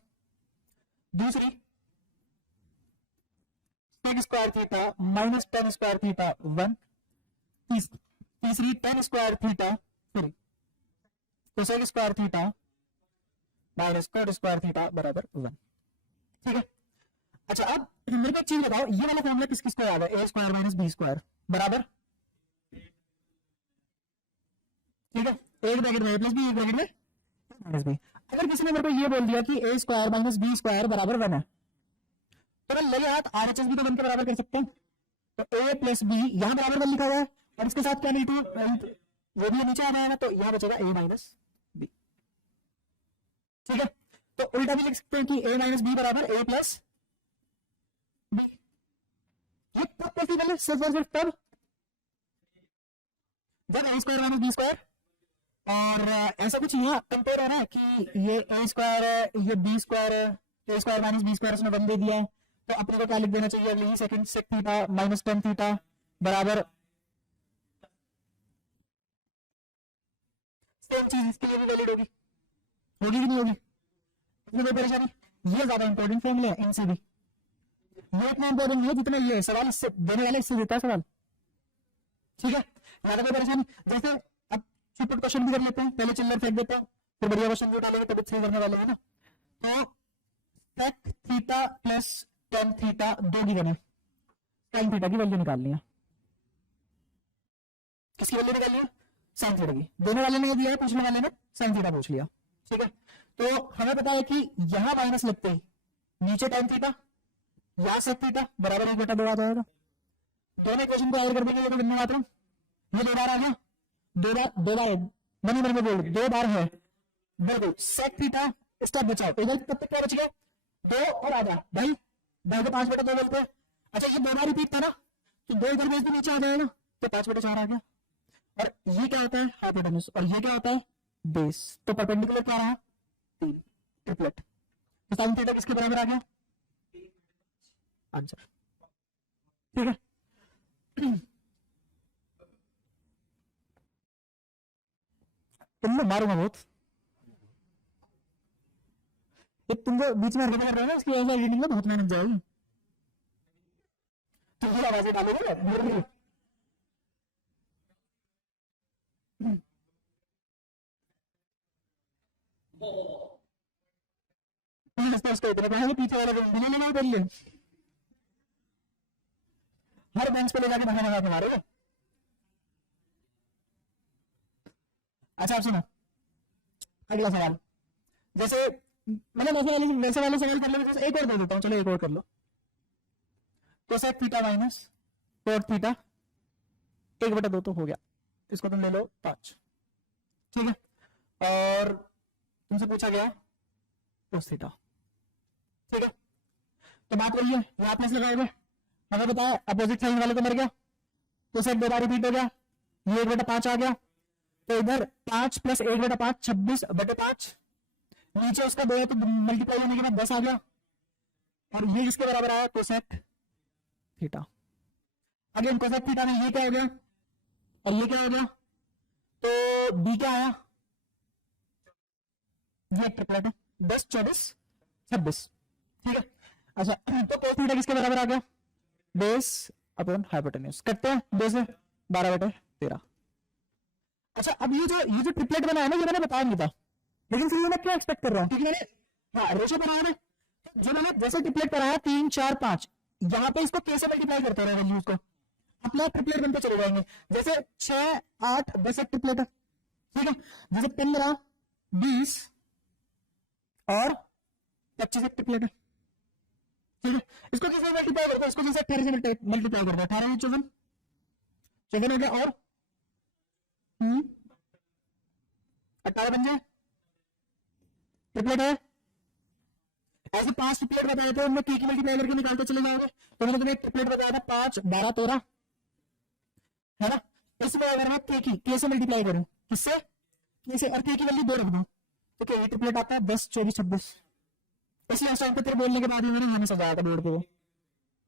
दूसरी sec square theta minus tan square theta 1। तीसरी tan square theta sorry cosec square theta minus cot square theta बराबर 1। ठीक है, अच्छा अब मेरे को एक चीज बताओ, ये वाला फॉर्मूला किस किस को याद है, ए स्क्वायर माइनस बी स्क्वायर बराबर, ठीक है, एक ब्रैकेट में ए प्लस बी, एक ब्रैकेट में माइनस बी। अगर किसी ने मेरे को ये बोल दिया कि ए स्क्वायर माइनस बी स्क्वायर बराबर 1 है, तो मैं लगे हाथ RHS भी तो 1 के बराबर कर सकते हैं। तो ए प्लस बी यहां बराबर 1 लिखा हुआ है और इसके साथ क्या मिलती है, वो भी नीचे आ जाएगा, तो यहां बचेगा ए माइनस बी। ठीक है, तो उल्टा भी लिख सकते हैं कि ए माइनस बी बराबर ए प्लस बी। ये कब पॉसिबल है? सिर्फ और सिर्फ तब जब ए स्क्वायर माइनस बी स्क्वायर, और ऐसा कुछ यहाँ कंपेयर है ना कि ये ए स्क्वायर है, ये बी स्क्वायर है, ए स्क्वायर माइनस बी स्क्वायर उसने 1 दे दिया है, तो अपने को क्या लिख देना चाहिए अगली second sec theta minus tan theta बराबर सेम चीज इसके लिए भी वैलिड होगी, होगी कि नहीं होगी? इसमें कोई परेशानी? ये ज्यादा इंपॉर्टेंट फॉर्मूला है इनसे भी, ये इतना इंपॉर्टेंट नहीं है जितना ये सवाल इससे देने वाले इससे देता है सवाल। ठीक है, ज्यादा कोई परेशानी? जैसे अब छोटे क्वेश्चन भी कर लेते हैं, पहले चिल्लर फेंक देते हैं, फिर बढ़िया क्वेश्चन भी उठा लेंगे, तब सही करने वाले हैं ना। तो sec theta plus tan theta दो गिवन है, साइन थीटा की वैल्यू निकालनी है। किसकी वैल्यू निकालनी है? साइन थीटा की। देने वाले ने दिया है, पूछने वाले ने साइन थीटा पूछ लिया। ठीक है, तो हमें पता है कि यहां माइनस लगते ही नीचे टेन थीटा, यहां सेक थीटा बराबर 1/2 आ जाएगा। दोनों इक्वेशन को ऐड कर देंगे, ये तो बिंदु मात्र ये 2 बार आ गया, 2 बार मनी में बोल 2 बार है, बिल्कुल सेक थीटा स्टेप बचाओ, इधर तब तक क्या बच गया 2 और आधा, भाई 2 को 5/2 बोलते हैं। अच्छा ये 2 बार रिपीट था ना, तो 2 इधर भेज नीचे आ जाएगा, तो 5/4 आ गया। और ये क्या होता है? हाइपोटेन्यूज, और ये क्या होता है? बेस। तो परपेंडिकुलर क्या रहा? 3 ट्रिपलेट। तो साइन थीटा किसके बराबर आ गया? आंसर। ठीक है, तुम लोग मारूंगा बहुत, ये तुमको बीच में हरकत कर रहे हो ना, इसकी वजह से एडिटिंग में बहुत मेहनत जाएगी। तुम जो आवाजें डालोगे पीछे वाला हर बेंच पे ले जाके भगा भगा के मारोगे। अच्छा आप सुनो, अगला सवाल, जैसे मतलब वैसे वाले सवाल कर लो, जैसे एक और दे देता हूँ, चलो एक और कर लो। तो sec theta minus cot theta 1/2 तो हो गया, इसको तुम ले लो 5। ठीक है, और तुमसे पूछा गया कोस थीटा। ठीक है, तो बात वही है, यहाँ प्लस लगाओगे, हमें बताया अपोजिट साइन वाले को मर गया, तो सेक 2 बार रिपीट हो गया, ये 1/5 आ गया, तो इधर 5 प्लस 1/5 26/5, नीचे उसका 2 है तो मल्टीप्लाई होने के बाद 10 आ गया, और ये किसके बराबर आया? Cosec theta. Again cosec theta में ये क्या हो गया और ये क्या हो गया, तो बी क्या आया? ये ट्रिपलेट है, 10 24 26। ठीक है, अच्छा तो कोस थीटा किसके बराबर आ गया? Base upon hypotenuse. करते हैं 2 से 12/13। अच्छा अब ये जो ट्रिपलेट बना है ना, ये मैंने बताया नहीं था, लेकिन फिर मैं क्या एक्सपेक्ट कर रहा हूँ, क्योंकि मैंने रेशो बनाया ना, जो मैंने जैसे ट्रिपलेट कराया 3 4 5, यहाँ पे इसको कैसे मल्टीप्लाई करता रहा वैल्यूज को, अपना ट्रिपलेट बनते चले जाएंगे। जैसे 6 8 10 एक ट्रिपलेट है। ठीक है, जैसे 15 20 और 25 एक ट्रिपलेट है। ठीक है, इसको किससे मल्टीप्लाई करते हैं? इसको जैसे 18 से मल्टीप्लाई करते हैं, 18 14 हो गया, और 18 बन जाए ट्रिपलेट है। ऐसे 5 ट्रिपलेट बताए थे, उनमें की मल्टीप्लाई करके निकालते चले जाओगे, तो मैंने तुम्हें एक ट्रिपलेट बताया था 5 12 13 है ना। इसमें अगर मैं के से मल्टीप्लाई करूं, किससे? के से, और के की वैल्यू 2 रख दूं, तो क्या ये ट्रिपलेट आता है 10 24 26। इसलिए उस टाइम पे तेरे बोलने के बाद ही मैंने यहाँ सजाया था बोर्ड पे, वो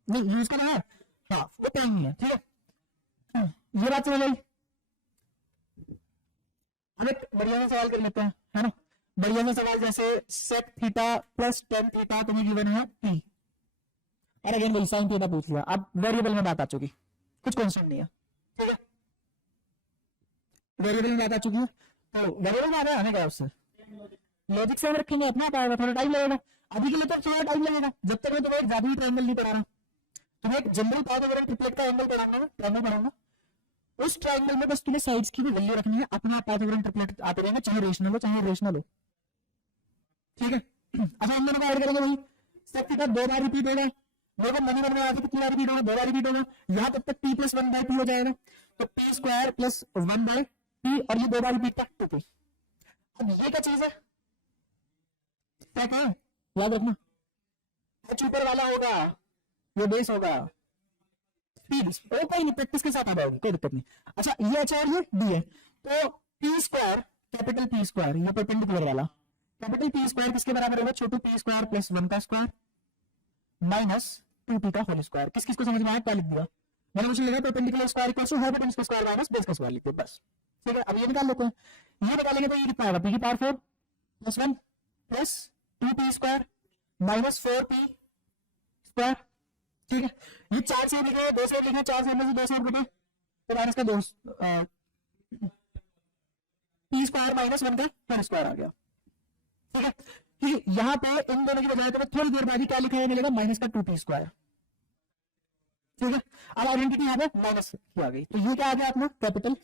नहीं यूज करना है, हाँ वो टाइम नहीं है। ठीक है, ये बात समझ आई। अब एक बढ़िया सा सवाल कर लेते हैं, है ना, बढ़िया सा सवाल, जैसे sec theta plus tan theta तुम्हें गिवन है पी, और अगेन वही साइन थीटा पूछ लिया। अब वेरिएबल में बात आ चुकी, कुछ कांस्टेंट नहीं है। ठीक है, वेरिएबल में बात आ चुकी है, तो वेरिएबल में आ रहा है क्या? उससे लॉजिक से हम रखेंगे, अपना पाएगा, थोड़ा टाइम लगेगा। अभी के लिए तो थोड़ा टाइम लगेगा, जब तक मैं तुम्हें एक जादुई ट्रायंगल नहीं पढ़ा रहा, तुम्हें एक जनरल पाइथागोरस ट्रिपलेट का एंगल पढ़ाऊंगा, उस ट्रायंगल में बस तुम्हें साइड्स की भी वैल्यू रखनी है, अपना पाइथागोरस ट्रिपलेट आते रहेंगे, चाहे रेशनल हो चाहे इरेशनल हो। ठीक है। अच्छा हम दोनों को ऐड करेंगे भाई, सेक थीटा 2 बार रिपीट होगा, देखो मनी में आगे कितनी बार रिपीट होगा, 2 बार रिपीट होगा, यहाँ तब तक p प्लस 1 बाय p हो जाएगा, तो p square plus 1 by p, और ये 2 बार रिपीट था 2p। अब ये क्या चीज है, सेक है, याद रखना, h ऊपर वाला होगा, ये बेस होगा, स्पीड ओ कोई नहीं, प्रैक्टिस के साथ आ जाएगी, कोई दिक्कत नहीं। अच्छा ये h और ये d है, तो p square capital p square, ये परपेंडिकुलर वाला कैपिटल p स्क्वायर किसके बराबर होगा, छोटू p स्क्वायर प्लस 1 का स्क्वायर माइनस 2p का होल स्क्वायर। किस किस को समझ में आया, क्या लिख दिया मैंने, मुझे लगा perpendicular square equals to hypotenuse का स्क्वायर माइनस बेस का स्क्वायर लिखते हैं बस। ठीक है, अब ये निकाल लेते हैं, ये निकालेंगे तो ये कितना आएगा, p की power 4 plus 1 plus 2p square minus 4p square. ठीक है, ये 4 से लिखे, 2 से लिखे, 4 से में से 2 से घटे तो माइनस का 2 p स्क्वायर माइनस 1 का होल स्क्वायर आ गया। ठीक है, कि यहाँ पे इन दोनों की बजाय तो थोड़ी देर बाद ही क्या लिखा है मिलेगा, माइनस का 2p स्क्वायर। ठीक है, अब आइडेंटिटी यहाँ पे माइनस की आ गई, तो ये क्या आ गया अपना कैपिटल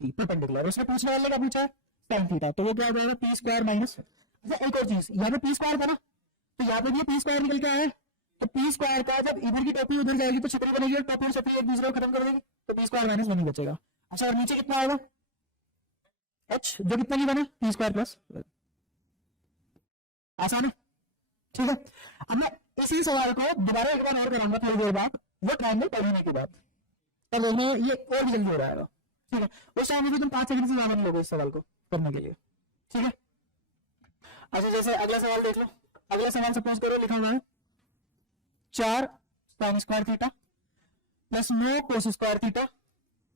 p परपेंडिकुलर, उसने पूछने वाले का पूछा sin थीटा, तो वो क्या हो जाएगा p स्क्वायर माइनस। अच्छा एक और चीज, यहाँ पे p स्क्वायर था ना, तो यहाँ पे भी p स्क्वायर निकल के आया है, तो p स्क्वायर का जब इधर की टोपी उधर जाएगी तो छतरी बनेगी, और टोपी और छतरी एक दूसरे को खत्म कर देगी, तो p स्क्वायर माइनस 1 ही बचेगा। अच्छा और नीचे कितना आएगा, h जो कितना नहीं बना, p स्क्वायर प्लस, आसान है। ठीक है, अब मैं इसी सवाल को दोबारा एक बार और कराऊंगा थोड़ी देर बाद, वो ट्रायंगल पढ़ने के बाद, तब ये और भी जल्दी हो जाएगा। ठीक है, उस टाइम में तुम 5 सेकंड से ज्यादा नहीं लोगे इस सवाल को करने के लिए। ठीक है, अच्छा जैसे अगला सवाल देख लो, अगला सवाल सपोज करो लिखा हुआ है 4 साइन स्क्वायर थीटा प्लस 9 कोस स्क्वायर थीटा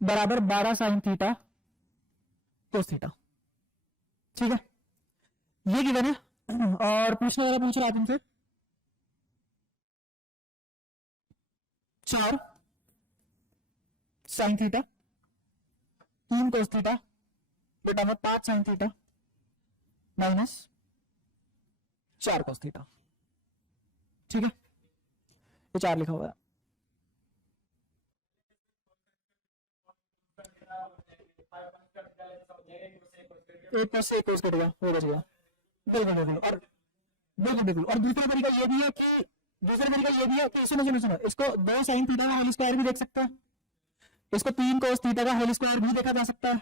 बराबर 12 साइन थीटा कोस थीटा। ठीक है, ये गिवन है, और पूछने वाला पूछ रहा है तुमसे 4 साइन थीटा 3 कोस थीटा बेटा में 5 sign theta minus 4 cos theta. ठीक है, ये 4 लिखा हुआ है, एक कोस से एक कोस कटेगा, वो बच गया। बिल्कुल बिल्कुल, और बिल्कुल बिल्कुल, और दूसरा तरीका ये भी है कि सुनो इसको 2 साइन थीटा का होल स्क्वायर भी देख सकते हैं, इसको 3 कोस थीटा का होल स्क्वायर भी देखा जा सकता है,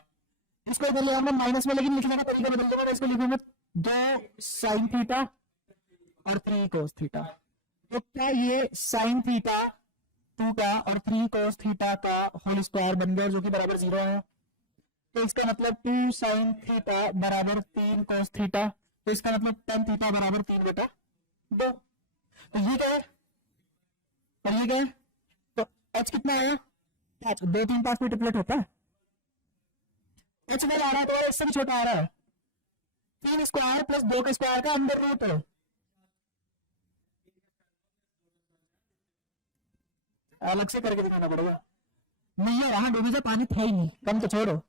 इसको इधर ले आऊंगा माइनस में, लेकिन लिखने का तरीका बदल दूंगा, इसको लिखूंगा 2 साइन थीटा और 3 कोस थीटा। तो क्या ये साइन थीटा 2 का और 3 कोस थीटा का होल स्क्वायर बन गया, जो कि बराबर 0 है, तो इसका मतलब 2 साइन थीटा बराबर 3 कोस थीटा, तो इसका मतलब tan थीटा बराबर 3/2। तो ये क्या है और ये क्या है, तो h कितना आया, 5, 2 3 5 पे ट्रिपलेट होता है, h में आ रहा है तो इससे भी छोटा आ रहा है, 3 स्क्वायर प्लस 2 का स्क्वायर का अंडर रूट है, अलग से करके दिखाना पड़ेगा, नहीं है यहाँ डूबी से पानी था ही नहीं, कम तो छोड़ो।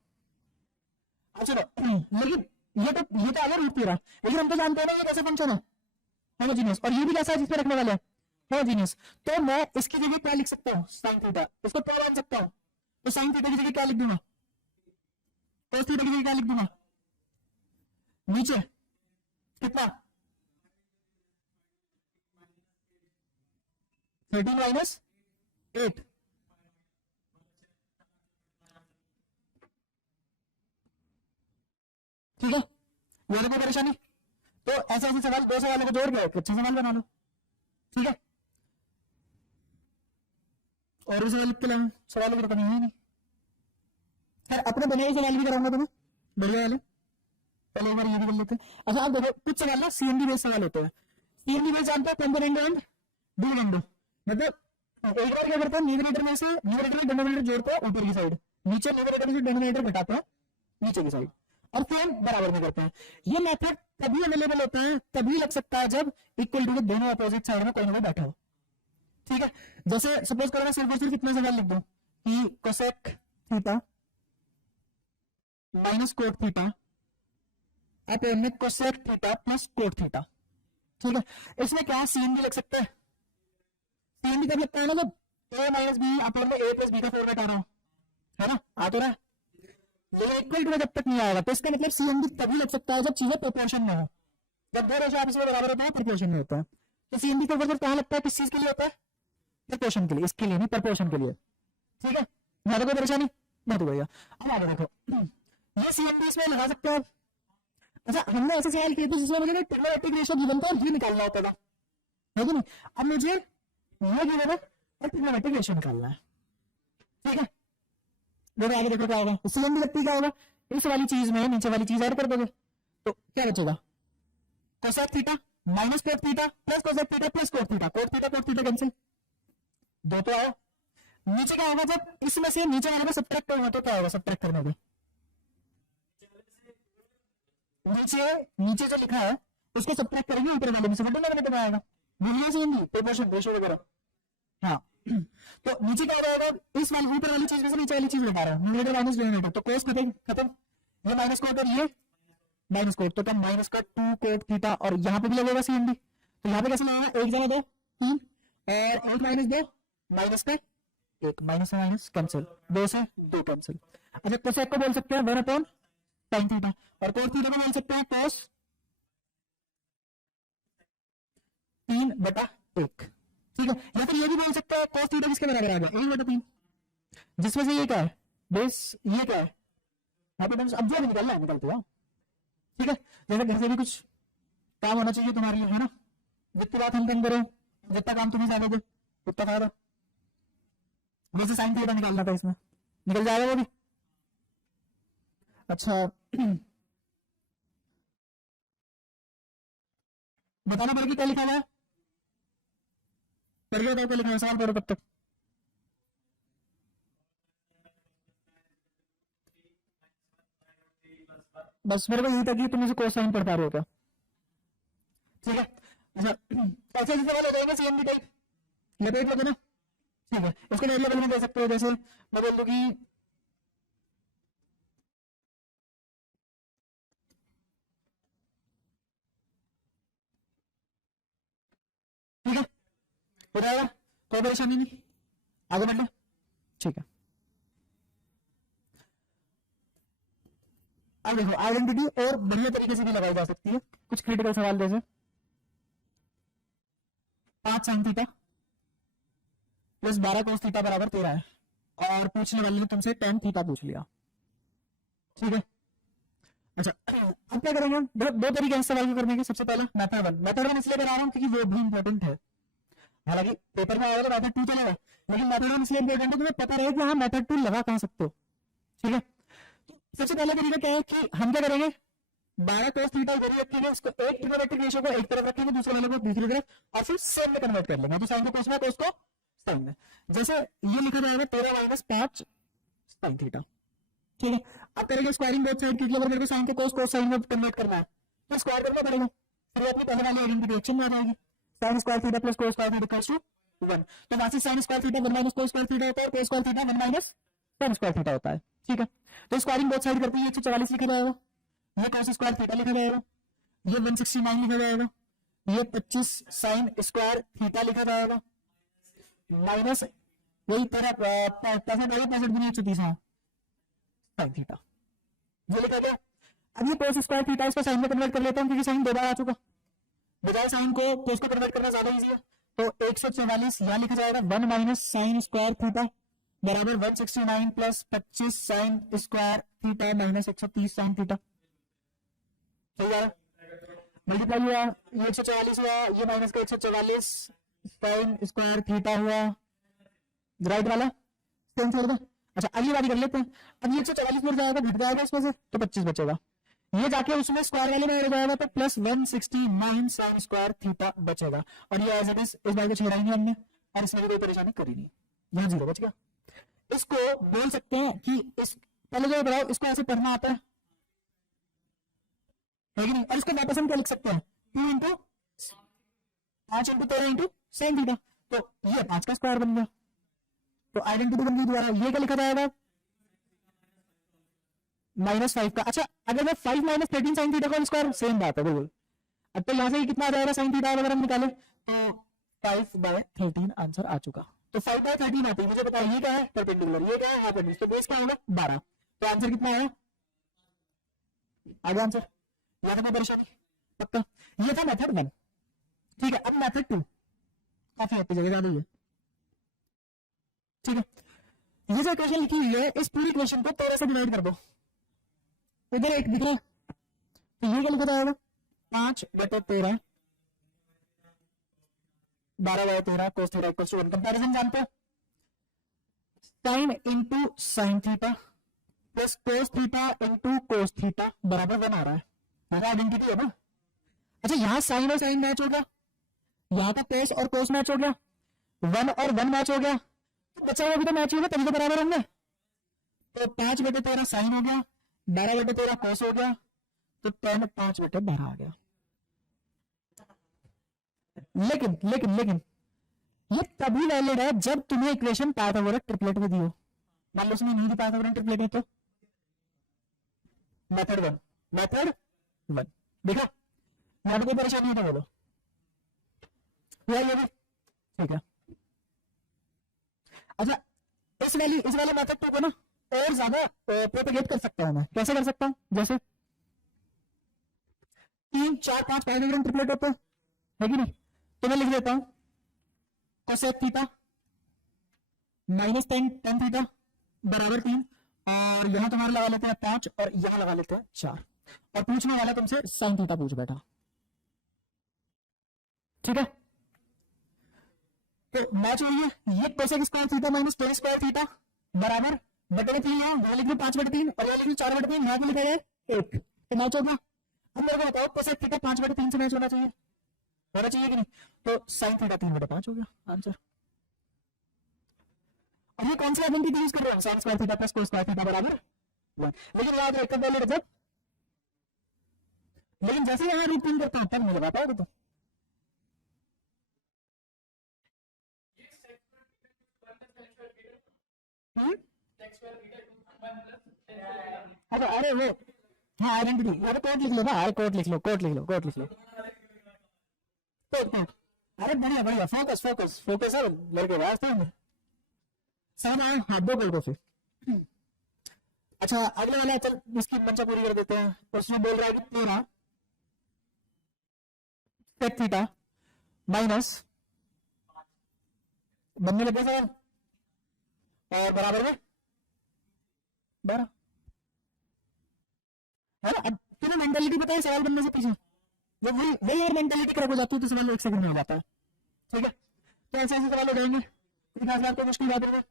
अच्छा लेकिन ये तो आ गया रूट 13, लेकिन हम तो जानते हैं ना ये कैसे फंक्शन है, होमोजीनियस, और ये भी कैसा है जिसपे रखने वाले हैं, होमोजीनियस, तो मैं इसकी जगह क्या लिख सकता हूँ, साइन थीटा, इसको क्या मान सकता हूँ, तो साइन थीटा की जगह क्या लिख दूंगा, कोस थीटा की जगह क्या लिख दूंगा, नीचे कितना 13 माइनस 8, ठीक है, ये कोई परेशानी, तो ऐसे ऐसे सवाल 2 सवालों को जोड़ के अच्छा सवाल बना लो। ठीक है, और भी सवाल लिख के लाऊं, सवालों की तो कमी है नहीं, खैर अपने बने हुए सवाल भी कराऊंगा तुम्हें बढ़िया वाले, पहले एक बार ये भी कर लेते हैं। अच्छा आप देखो कुछ सवाल ना सीएनडी बेस्ड सवाल होते हैं, सीएनडी बेस्ड जानते हैं, कंपोनेंट एंड डिविडेंड, मतलब एक बार क्या करते हैं, न्यूमरेटर में से न्यूमरेटर डिनोमिनेटर जोड़ते हैं ऊपर की साइड, नीचे न्यूमरेटर में से डिनोमिनेटर घटाते हैं नीचे की साइड, और सेम बराबर में करते हैं। ये मेथड तभी अवेलेबल होता है, तभी लग सकता है जब इक्वल टू के दोनों अपोजिट साइड में कोई ना कोई बैठा हो। ठीक है, जैसे सपोज करो मैं सिर्फ और सिर्फ इतना सवाल लिख दूं कि cosec theta minus cot theta upon में cosec theta plus cot theta. ठीक है, इसमें क्या सीएन भी लिख सकते हैं, सीएन भी कब लगता है ना जब ए माइनस बी अपॉन में ए प्लस बी का फॉर्मेट आ रहा हो, है ना, आ तो रहा है, ये इक्वल टू जब तक नहीं आएगा, तो इसका मतलब सीएन भी तभी लग सकता है जब चीजें प्रोपोर्शन में हो। जब दो रेशो आपस में बराबर होता है प्रोपोर्शन में होता है। तो सीएमडी का वर्ग कहाँ लगता है, किस चीज के लिए होता है, प्रोपोर्शन के लिए, इसके लिए नहीं प्रोपोर्शन के लिए। ठीक है, यहाँ तो कोई परेशानी बहुत हो गया। अब आगे देखो, ये सीएमडी इसमें लगा सकते हैं। अच्छा, हमने ऐसे सवाल किए थे जिसमें मुझे ट्रिग्नोमेट्रिक रेशियो गिवन था और ये निकालना होता था, है कि नहीं। अब मुझे ये गिवन है और ट्रिग्नोमेट्रिक रेशियो निकालना है। ठीक है, देखो आगे देखो क्या होगा, सीएमडी लगती क्या होगा, इस वाली चीज में नीचे वाली चीज ऐड कर दोगे तो क्या बचेगा, cosec theta minus cot theta plus cosec theta plus cot theta, cot theta cancel, दो तो आओ। नीचे क्या होगा, जब इसमें से नीचे वाले में सब्ट्रैक्ट करना तो क्या होगा, सब्ट्रैक्ट करने में नीचे नीचे जो लिखा है उसको सब्ट्रैक्ट करेंगे ऊपर वाले में से, डिनोमिनेटर में आएगा, भूलना से नहीं प्रोपोर्शन रेशियो वगैरह। हाँ, तो नीचे क्या हो जाएगा, इस वाली ऊपर वाली चीज में से नीचे वाली चीज लगा रहा है, न्यूमरेटर माइनस डिनोमिनेटर, तो कोस खत्म, ये माइनस कोट और ये माइनस कोट, तो कम माइनस का 2 कोट थीटा, और यहाँ पे भी लगेगा सीएमडी, तो यहाँ पे कैसे लगेगा, एक जगह 2 3 और 8 माइनस 2 माइनस का 1, माइनस से माइनस कैंसिल, 2 से 2 कैंसिल। अच्छा, कोसेक को बोल सकते हैं 1 sin थीटा, और कोट थीटा को बोल सकते हैं cos 3/1। ठीक है, या फिर ये भी बोल सकते हैं cos थीटा किसके बराबर आ गया, 1/3, जिसमें से ये क्या है बेस, ये क्या है हैपोटेन्यूज, अब जो भी निकलना है निकलते हैं। ठीक है, जैसे घर से भी कुछ काम होना चाहिए तुम्हारे लिए, है ना, जितनी बात हम करो जितना काम तुम्हें ज्यादा दो उतना फायदा। वैसे साइन थीटा निकालना था, इसमें निकल जाएगा वो भी। अच्छा, बताना पड़ेगा क्या लिखा हुआ है, पढ़ गया था क्या लिखा है, सवाल पढ़ो कब तक। बस मेरे को यही था कि तुम इसे कोसाइन पढ़ पा रहे हो क्या। ठीक है, अच्छा ऐसे ऐसे सवाल हो जाएंगे सीएमडी टाइप, लपेट लो ना। ठीक है, इसको नेट लेवल में दे सकते हो, जैसे मैं बोल दूं कि ठीक है, हो जाएगा, कोई परेशानी नहीं, आगे बढ़ लो। ठीक है, अब देखो आइडेंटिटी और बढ़िया तरीके से भी लगाई जा सकती है, कुछ क्रिटिकल सवाल जैसे 5 sin theta plus 12 cos theta बराबर 13 है, और पूछने वाले ने तुमसे tan थीटा पूछ लिया। ठीक है, अच्छा अब क्या करेंगे, दो तरीके हैं सवाल को करने के। सबसे पहला मेथड वन इसलिए बना रहा हूं क्योंकि वो भी इंपॉर्टेंट है, हालांकि पेपर में आएगा मेथड 2 चलेगा, लेकिन मेथड वन इसलिए इंपॉर्टेंट है तुम्हें पता रहे कि हाँ मेथड 2 लगा कहां सकते हो। ठीक है, सबसे पहला तरीका क्या है कि हम क्या करेंगे, 12 cos थीटा इधर रखेंगे, इसको एक ट्रिग्नोमेट्रिक रेशियो को एक तरफ रखेंगे, दूसरे वाले को दूसरी तरफ, और फिर सेम में कन्वर्ट कर लेंगे, तो साइन को cos में, cos को sin में। जैसे ये लिखा जाएगा 13 माइनस 5 sin थीटा। ठीक है, अब करेंगे स्क्वायरिंग बोथ साइड, क्योंकि अगर मेरे को साइन को cos sin में कन्वर्ट करना है तो स्क्वायर करना पड़ेगा, फिर अपनी पहले वाली आइडेंटिटी एक्शन में आ जाएगी, sin square theta plus cos square theta equals to 1, तो वहां से sin square theta 1 minus cos square theta होता है, और cos square theta 1 minus sin square theta होता है। ठीक है, तो स्क्वायरिंग बोथ साइड करते हैं 144 लिखा जाएगा, ये cos स्क्वायर थीटा लिखा जाएगा, ये 169 लिखा जाएगा, ये 25 sin स्क्वायर थीटा लिखा जाएगा, माइनस वही तेरा 65 sin थीटा, ये लिखा गया। अब ये cos स्क्वायर थीटा इसको sin में कन्वर्ट कर लेता हूं, क्योंकि sin 2 बार आ चुका, बजाय sin को cos को कन्वर्ट करना ज्यादा इजी है, तो 144 यहां लिखा जाएगा 1 माइनस sin स्क्वायर थीटा बराबर 169 plus 25 sin square theta minus 130 sin theta, सही है, मल्टीप्लाई हुआ, ये 144 हुआ, ये माइनस का 144 sin स्क्वायर थीटा हुआ, राइट वाला सेम छोड़ दो। अच्छा अगली बारी कर लेते हैं, अब ये 144 मिल जाएगा, घट जाएगा इसमें से तो 25 बचेगा, ये जाके उसमें स्क्वायर वाले में आ जाएगा, तो प्लस 169 sin स्क्वायर थीटा बचेगा, और ये एज इट इज, इस बार को छेड़ा ही नहीं हमने, और इसमें भी कोई परेशानी करी नहीं, यहाँ 0 बच गया। इसको बोल सकते हैं कि इस पहले जो बताओ, इसको ऐसे पढ़ना आता है कि नहीं, और इसको वापस हम क्या लिख सकते हैं, 2 into 5 into 13 into sin theta, तो ये 5 का स्क्वायर बन गया, तो आइडेंटिटी बन गई द्वारा, ये क्या लिखा जाएगा -5 का। अच्छा अगर मैं 5 माइनस 13 sin थीटा का स्क्वायर, सेम बात है बिल्कुल, अब तो यहां से ही कितना आ जाएगा sin थीटा अगर हम निकाले, तो 5/13 आंसर आ चुका, तो 5/13 आती है, मुझे पता है ये क्या है परपेंडिकुलर, ये क्या है हाइपोटेन्यूज, तो बेस क्या होगा 12, तो आंसर कितना आया, आगे आंसर, या तो कोई परेशानी। पक्का? ये था मेथड 1। ठीक है, अब मेथड 2 काफी आपकी जगह ज्यादा ही है। ठीक है, ये जो इक्वेशन लिखी हुई है इस पूरी इक्वेशन को 13 से डिवाइड कर दो। इधर एक दिख रहा है तो ये क्या लिखा जाएगा 5/13 12/13 cos theta equal to 1। Comparison जानते हो, sine into sine theta plus cos theta into cos theta बराबर 1 आ रहा है। आइडेंटिटी है ना। अच्छा, यहां साइन और साइन मैच हो गया, यहां का कोस और कोस मैच हो गया, 1 और 1 मैच हो गया, तो बचा हुआ भी तो मैच होगा तभी तो बराबर होंगे। तो 5/13 साइन हो गया, 12/13 कोस हो गया, तो 10 5/12 आ गया। लेकिन लेकिन लेकिन ये तभी वैलिड है जब तुम्हें इक्वेशन पाइथागोरस ट्रिपलेट में दी हो। मान लो उसमें नहीं दी पाइथागोरस ट्रिपलेट में तो मेथड 1 देखा, यहां पे कोई परेशानी होता बोलो ये भी ठीक है। अच्छा, इस वाले मेथड 2 को ना और ज्यादा प्रोपेगेट कर सकता हूं मैं। कैसे कर सकता हूं? जैसे 3 4 5 पाइथागोरस ट्रिपलेट होते है कि नहीं, तो मैं लिख देता हूं cosec theta minus tan theta बराबर 3, और यहां तुम्हारे लगा लेते हैं 5 और यहां लगा लेते हैं 4, और पूछने वाला तुमसे साइन थीटा पूछ बैठा। ठीक है, तो मैच हो रही है ये cosec square theta minus tan square theta बराबर बटे 3 है, यहाँ लिख लो 5/3 और यहाँ लिख लो 4/3, यहाँ लिखा है 1, तो मैच होगा। अब मेरे को बताओ कोसेक थीटा 5/3 से मैच होना चाहिए कि नहीं? तो साइन थीटा 3/5 हो गया आंसर। और ये कौन सी आइडेंटिटी यूज कर रहे हैं? Sign square theta plus cos square theta बराबर 1। लेकिन याद रखो वैलिड जब, लेकिन जैसे यहां रूट 3 करता हूं तब नहीं लगा पाओगे। तो अरे वो हाँ आइडेंटिटी, अरे कोड लिख लो ना, अरे कोड लिख लो कोड। अरे बढ़िया बढ़िया, फोकस है लड़के वास्ते में समझ आए। हाँ, 2 कर दो फिर। अच्छा, अगले वाला चल इसकी मंशा पूरी कर देते हैं। उसमें बोल रहा है कि पूरा सेक थीटा माइनस बनने लगे सर और बराबर में 12 है ना। अब तुम्हें मेंटालिटी पता है सवाल बनने से पीछे, जब वही और मेंटालिटी खराब हो जाती है तो सवाल 1 सेकंड में हो जाता है। ठीक है, तो ऐसे ऐसे सवाल हो जाएंगे, कोई खास बात कोई मुश्किल बात नहीं।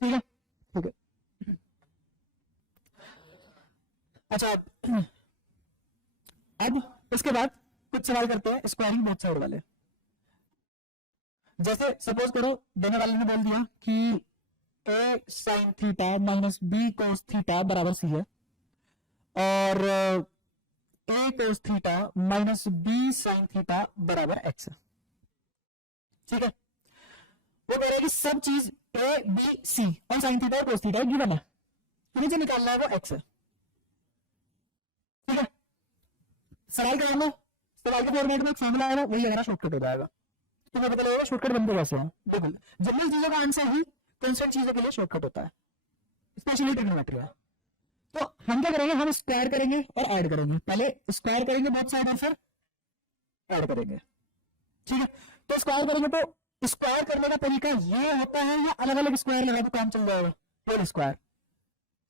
ठीक है ठीक है। अच्छा, अब इसके बाद कुछ सवाल करते हैं स्क्वायरिंग बोथ साइड वाले। जैसे सपोज करो देने वाले ने बोल दिया कि a sin theta minus b cos theta बराबर c है, और a cos theta minus b sin theta बराबर x है। ठीक है, वो कह रहे हैं कि सब चीज a b c और sin थीटा और cos थीटा गिवन है, तुम्हें जो निकालना है वो x है। ठीक है, सवाल का नाम है, सवाल के फॉर्मेट में एक फॉर्मूला आएगा, वही हमारा शॉर्टकट हो जाएगा। तुम्हें पता लगेगा शॉर्टकट बनते कैसे हैं। बिल्कुल जनरल चीजों का आंसर ही कांस्टेंट चीजों के लिए शॉर्टकट होता है, स्पेशली ट्रिग्नोमेट्री है। तो हम क्या करेंगे, हम स्क्वायर करेंगे और ऐड करेंगे। पहले स्क्वायर करेंगे बोथ साइड और फिर ऐड करेंगे। ठीक है, तो स्क्वायर करेंगे तो स्क्वायर करने का तरीका ये होता है या अलग अलग स्क्वायर लगा तो काम चल जाएगा? होल स्क्वायर,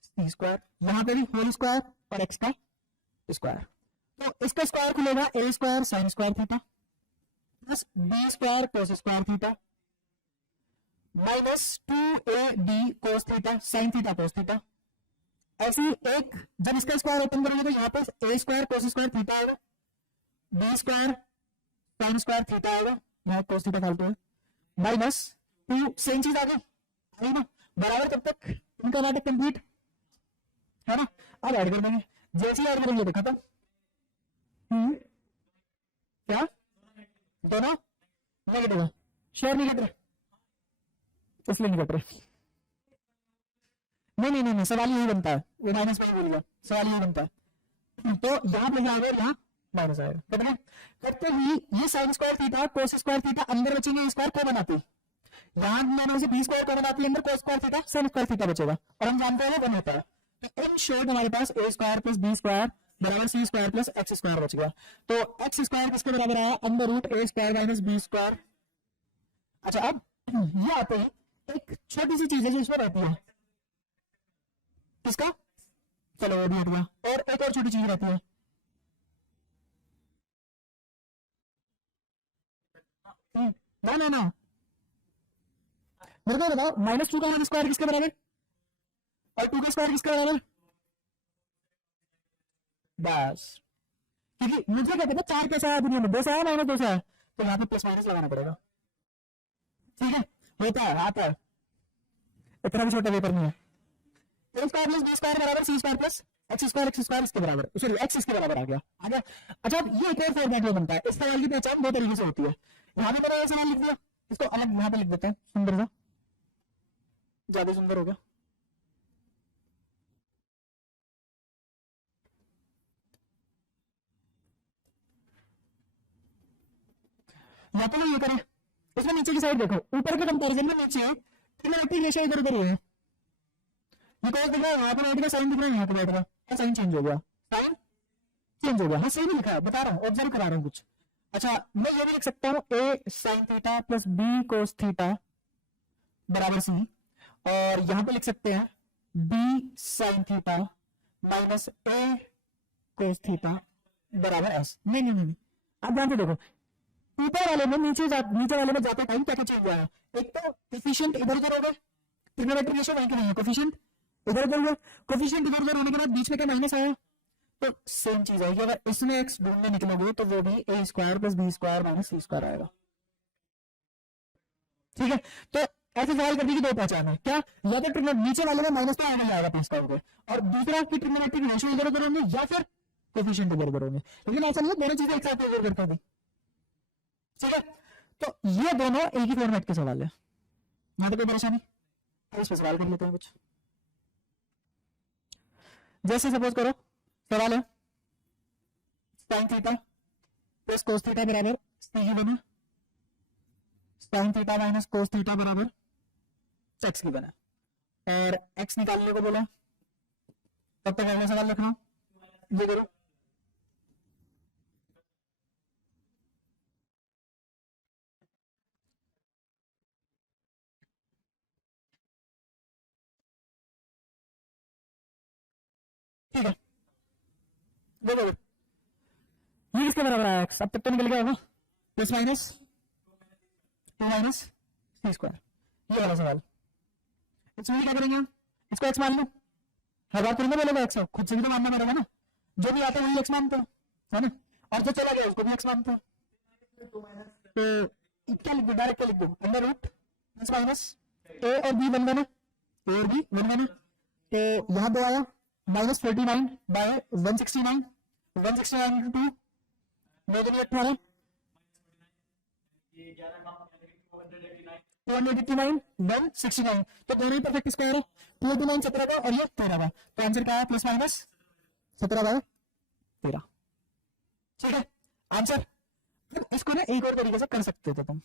सी स्क्वायर, यहां पे भी होल स्क्वायर और एक्स का स्क्वायर। तो इसका स्क्वायर खुलेगा A square sine square theta plus B square cos square theta minus 2ab cos theta sine theta cos theta. ऐसी एक जब इसका स्क्वायर ओपन करोगे तो यहाँ पे a square cos square theta आएगा, b square sine square theta आएगा, यहाँ कोस थीटा फालतू है, माइनस 2 सेम चीज आ गई ना बराबर। कब तक इनका नाटक कंप्लीट है ना। अब ऐड कर देंगे, जैसे ऐड करेंगे तो खत्म। क्या दोनों नेगेटिव है, शेयर नहीं कट रहे इसलिए नहीं कट रहे। नहीं सवाल यही बनता है, वो माइनस में बोल गया, सवाल यही बनता है। तो यहाँ पे क्या आएगा, यहाँ माइनस आएगा। कितना करते ही ये sign square theta cos square theta अंदर बचेंगे, स्क्वायर को बनाती है, यहाँ मैंने उसे बी स्क्वायर को बनाती है, अंदर कोस square theta sine square theta बचेगा, और हम जानते हैं वो वन होता है। तो इन शॉर्ट हमारे पास ए स्क्वायर प्लस बी स्क्वायर बराबर सी स्क्वायर प्लस एक्स स्क्वायर बच गया। तो एक्स स्क्वायर किसके बराबर आया, अंडर रूट ए स्क्वायर माइनस बी स्क्वायर। अच्छा अब ये आते हैं, एक छोटी सी चीज है जो इसमें रहती है, किसका, चलो वो भी हट गया, और एक और छोटी चीज रहती है, ना ना ना, मेरे को बताओ माइनस टू का होल स्क्वायर किसके बराबर, और टू का स्क्वायर किसके बराबर, बस। क्योंकि मुझे क्या कहते, चार कैसा है दुनिया में, दो से है माइनस दो से है, तो यहाँ पे प्लस माइनस लगाना पड़ेगा। ठीक है, होता है, आता है, इतना भी छोटा पेपर नहीं है। ए स्क्वायर प्लस बी स्क्वायर बराबर सी स्क्वायर प्लस एक्स स्क्वायर इसके बराबर, सॉरी एक्स इसके बराबर आ गया, आ गया। अच्छा अब ये एक और फॉर्मेट में बनता है, इस सवाल की पहचान दो तरीके से होती है। यहाँ पे मैंने ये सवाल लिख दिया, इसको अलग यहाँ पे लिख देते हैं, सुंदर सा, ज्यादा सुंदर होगा। या तो ये करें, इसमें नीचे की साइड देखो, ऊपर के कंपैरिजन में नीचे ट्रिग्नोमेट्रिक रेशियो इधर उधर हुए हैं, ये कॉस दिख रहा है, यहाँ पे बैठ गया, साइन दिख रहा है, यहाँ पे बैठ गया, साइन चेंज हो गया, साइन चेंज हो गया, हाँ सही भी लिखा है, बता रहा हूँ, ऑब्जर्व करा रहा हूँ कुछ। अच्छा मैं ये भी लिख सकता हूँ, A sine theta plus B cos theta बराबर सी, और यहां पे लिख सकते हैं B sine theta minus A cos theta बराबर एस। नहीं नहीं नहीं, आप ध्यान से देखो, ऊपर वाले में नीचे वाले में जाते टाइम क्या क्या चेंज हुआ है, एक तो कोफिशिएंट इधर उधर हो गए, ट्रिग्नोमेट्रिक रेशियो वहीं के नहीं है, कोफिशिएंट इधर उधर हुआ, कोफिशिएंट इधर उधर होने के बाद बीच में क्या माइनस आया, तो सेम चीज आएगी, अगर इसमें एक्स ढूंढने निकलोगे तो वो भी A square plus B square minus C square आएगा। ठीक है, तो ऐसे सवाल करने की दो पहचान है, क्या, या तो नीचे वाले में माइनस तो आगे जाएगा पास का होगा, और दूसरा की ट्रिग्नोमेट्रिक रेशियो इधर उधर होंगे, या फिर कोफिशिएंट इधर उधर होंगे, लेकिन ऐसा नहीं है दोनों चीजें एक साथ इधर करते हैं। ठीक है, तो ये दोनों एक ही फॉर्मेट के सवाल है, यहां तो कोई परेशानी, इस पर सवाल कर लेते हैं कुछ। जैसे सपोज करो सवाल है sine theta plus cos theta बराबर सी की बना, sign theta minus cos theta बराबर एक्स की बना, और एक्स निकालने को बोला, तब तक अगला सवाल लिखना, ये करो, ठीक है, देखो ये किसके बराबर है एक्स, अब तक तो निकल गया होगा, plus minus two minus C square, ये वाला सवाल। इसमें क्या करेंगे, इसको एक्स मान लो, हर बार तुरंत बोलेगा एक्स, खुद से भी तो मानना पड़ेगा ना, जो भी आता है वही एक्स मानते हैं, है ना, और जो चला गया उसको भी एक्स मानते हैं, तो क्या लिख दो, डायरेक्ट क्या लिख दो, अंडर रूट प्लस माइनस ए और बी वन बना, ए और बी वन बना, तो यहाँ पे आया माइनस 49 बाय 169, 169 इंटू 2 9 दूनी 18, 289 169, तो दोनों ही परफेक्ट स्क्वायर है, 289 17 का और ये 13 का, तो आंसर क्या है, प्लस माइनस 17 बाय 13। ठीक है आंसर। इसको ना एक और तरीके से कर सकते थे तुम,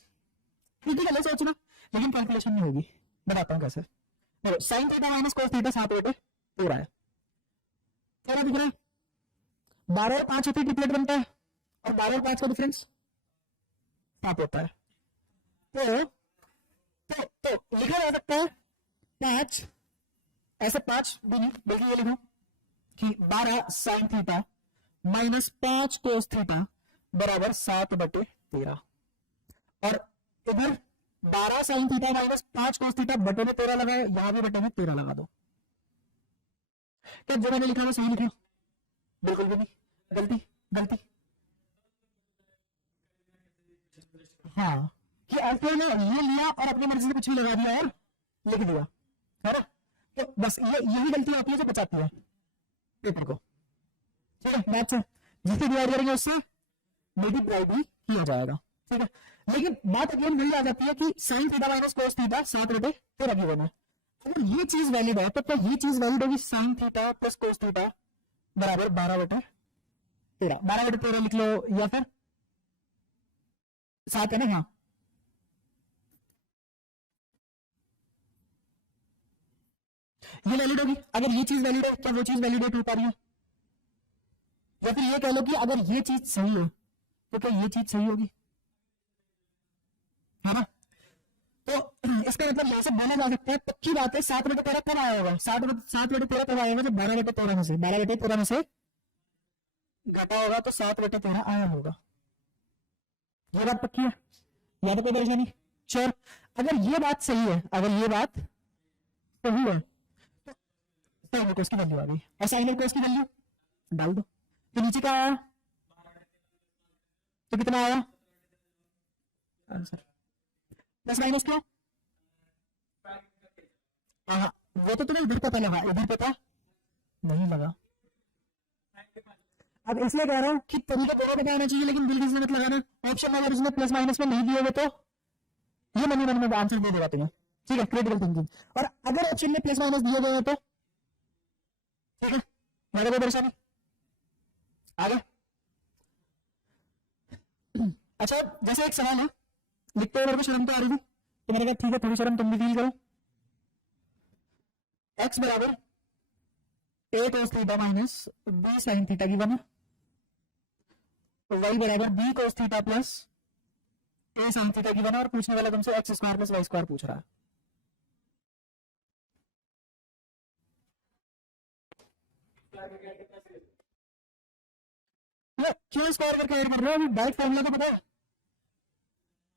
क्रिटिकल है सोचना, लेकिन कैलकुलेशन नहीं होगी, बताता हूँ कैसे। देखो sign theta minus cos theta 7 बटे 13 है, 13 दिख रहा है, 12 और 5 होती ट्रिपलेट बनता है, और 12 और 5 का डिफरेंस 7 होता है, तो लिखा जा सकता है 5, ऐसे 5 भी नहीं बल्कि ये लिखो कि 12 साइन थीटा माइनस 5 कोस थीटा बराबर 7 बटे 13, और इधर 12 sign theta minus 5 cos theta बटे में 13 लगाए, यहां भी बटे में 13 लगा दो, क्या जो मैंने लिखा वो सही लिखा, बिल्कुल भी नहीं, गलती गलती, हाँ कि ऐसे ना ये लिया और अपनी मर्जी से कुछ भी लगा दिया और लिख दिया, है ना, तो बस यही गलती आती है जो बचाती है पेपर को। ठीक है, बात से जिसे डिवाइड करेंगे उससे मल्टीप्लाई भी किया जाएगा। ठीक है, लेकिन बात अगेन वही आ जाती है कि sign theta minus cos theta 7 बटे 13 गिवन है, अगर ये चीज वैलिड है तो क्या ये चीज वैलिड होगी, sign theta plus cos theta बराबर 12 बटे 13, 12 बटे 13 लिख लो, या फिर 7 है ना, हाँ ये वैलिड होगी, अगर ये चीज वैलिड है क्या वो चीज वैलिडेट हो पा रही है, या फिर ये कह लो कि अगर ये चीज सही है तो क्या ये चीज सही होगी, है ना। तो इसका मतलब यहां से बोला जा सकता है, पक्की बात है 7/13 कब आया होगा, 7/13 कब आया होगा, जब 12/13 में से 12/13 में से घटा होगा तो 7/13 आया होगा। ये बात पक्की है, या तो कोई परेशानी। श्योर। अगर ये बात सही है, अगर ये बात सही है तो साइन कोस की वैल्यू आ गई, और साइन कोस की वैल्यू डाल दो, तो नीचे क्या आया, तो कितना आया आंसर, प्लस माइनस क्या, हाँ वो तो तुम्हें इधर पता लगा, इधर पता नहीं लगा। अब इसलिए कह रहा हूं कि तरीका पूरा पता होना चाहिए, लेकिन बिल्कुल से मत लगाना। ऑप्शन अगर उसने प्लस माइनस में नहीं दिए हुए तो ये मन में आंसर दे देगा तुम्हें, ठीक है, क्रिटिकल थिंकिंग। और अगर ऑप्शन में प्लस माइनस दिए गए हैं तो ठीक है, मेरे को परेशानी आगे। अच्छा जैसे एक सवाल है, लिखते हुए मेरे को शर्म तो आ रही थी, तो मैंने कहा ठीक है थोड़ी शर्म तुम भी फील करो। x बराबर a cos theta minus b sin theta की बना, तो y बराबर b cos theta plus a sin theta की बना, और पूछने वाला तुमसे x square plus y square पूछ रहा है। क्यों स्क्वायर करके ऐड कर रहे हो, अभी डायरेक्ट फॉर्मूला तो पता है,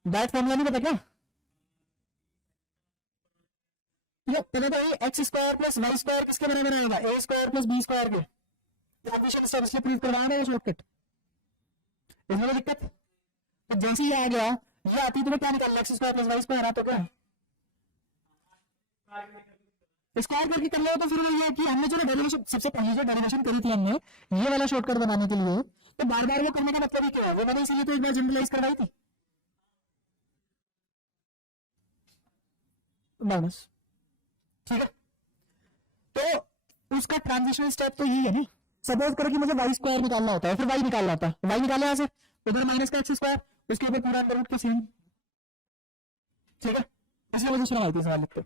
डायरेक्ट फॉर्मूला नहीं पता क्या, ये पता तो ये x square plus Y square किसके बराबर आएगा, a square plus B square के, कोएफिशिएंट सब इसलिए प्रूव करवाना है शॉर्टकट, इसमें कोई दिक्कत। तो जैसे ये आ गया, ये आती तुम्हें क्या निकालना, X square plus Y square आ, तो क्या स्क्वायर करके कर लो, तो फिर ये है कि हमने जो डेरिवेशन सबसे पहले जो डेरिवेशन करी थी हमने ये वाला शॉर्टकट बनाने के लिए, तो बार बार वो करने का मतलब ही क्या है, वो मैंने इसलिए तो एक बार जनरलाइज करवाई थी माइनस, ठीक है। तो उसका ट्रांजिशनल स्टेप तो यही है ना, सपोज करो कि मुझे वाई स्क्वायर निकालना होता है, फिर वाई निकालना होता है, वाई निकाले यहां से, उधर माइनस का एक्स स्क्वायर, उसके ऊपर पूरा अंडर रूट का सेम, ठीक है, इसलिए मुझे शर्म आई थी सवाल लिखते।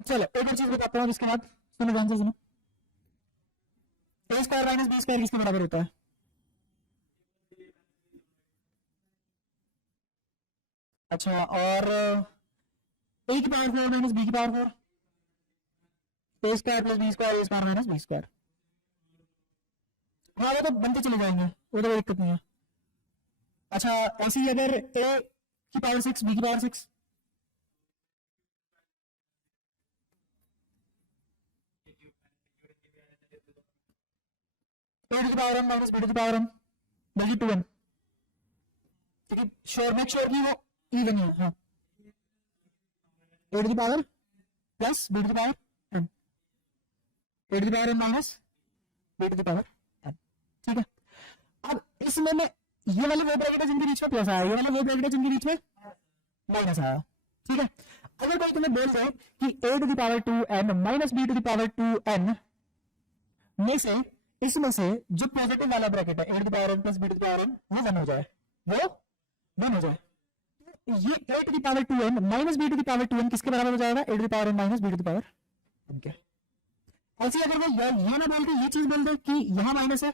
चलो एक और चीज बताता हूँ इसके बाद, सुनो ध्यान से सुनो, ए स्क्वायर माइनस बी स्क्वायर किसके बराबर होता है, अच्छा, और ए की पावर 4 माइनस बी की पावर 4, ए स्क्वायर प्लस बी स्क्वायर, ए स्क्वायर माइनस बी स्क्वायर, हाँ वो तो बनते चले जाएंगे, वो तो कोई दिक्कत नहीं है। अच्छा ऐसे ही अगर ए की पावर 6 बी की power 6, a to the power m minus B to the power m बल्कि 2n, ठीक है, श्योर मेक श्योर कि वो इवन है, हाँ, A to the power plus B to the power m, A to the power m minus B to the power m, ठीक है। अब इसमें मैं ये वाले वो ब्रैकेट है जिनके बीच में प्लस आया, ये वाले वो ब्रैकेट है जिनके बीच में माइनस आया, ठीक है। अगर कोई तुम्हें बोल रहा है कि A to the power 2n minus B to the power 2n में से, इसमें से जो पॉजिटिव वाला ब्रैकेट है A to the power n plus B to the power n वो वन हो जाए, वो वन हो जाए, ये A to the power 2n minus B to the power 2n किसके बराबर हो जाएगा, A to the power n minus B to the power n के। ऐसे अगर वो ये ना बोल के ये चीज बोल दे कि यहां माइनस है,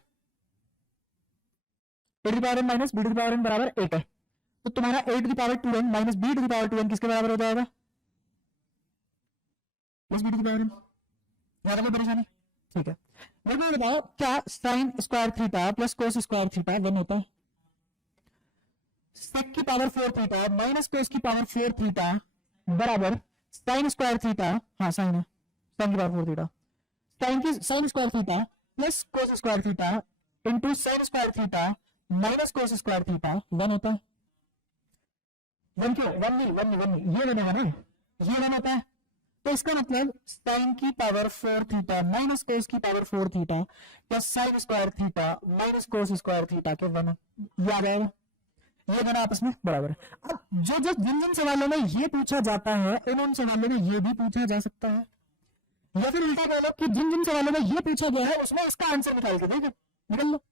A to the power n minus B to the power n बराबर 8 है, तो तुम्हारा A to the power 2n minus B to the power 2n किसके बराबर हो जाएगा, plus B to the power n, ज्यादा कोई परेशानी, ठीक है। मेरे को बताओ क्या sign square theta plus cos square theta one होता है, सेक की पावर 4 थीटा माइनस कोस की पावर 4 थीटा बराबर साइन स्क्वायर थीटा, हाँ साइन है, साइन की power 4 theta, sign square theta plus cos square theta into sine square theta minus कोस square theta one होता है, वन क्यों, वन नहीं वन नहीं वन नहीं, ये बनेगा ना, ये वन होता है, तो इसका मतलब साइन की पावर 4 थीटा माइनस कोस की power 4 theta plus sign square theta minus कोस स्क्वायर थीटा के वन, ये आ जाएगा, ये दोनों आपस में बराबर है। अब जो जो जिन जिन सवालों में ये पूछा जाता है उन सवालों में ये भी पूछा जा सकता है, या फिर उल्टा बोलो कि जिन जिन सवालों में ये पूछा गया है उसमें इसका आंसर निकाल के देगा, निकल लो।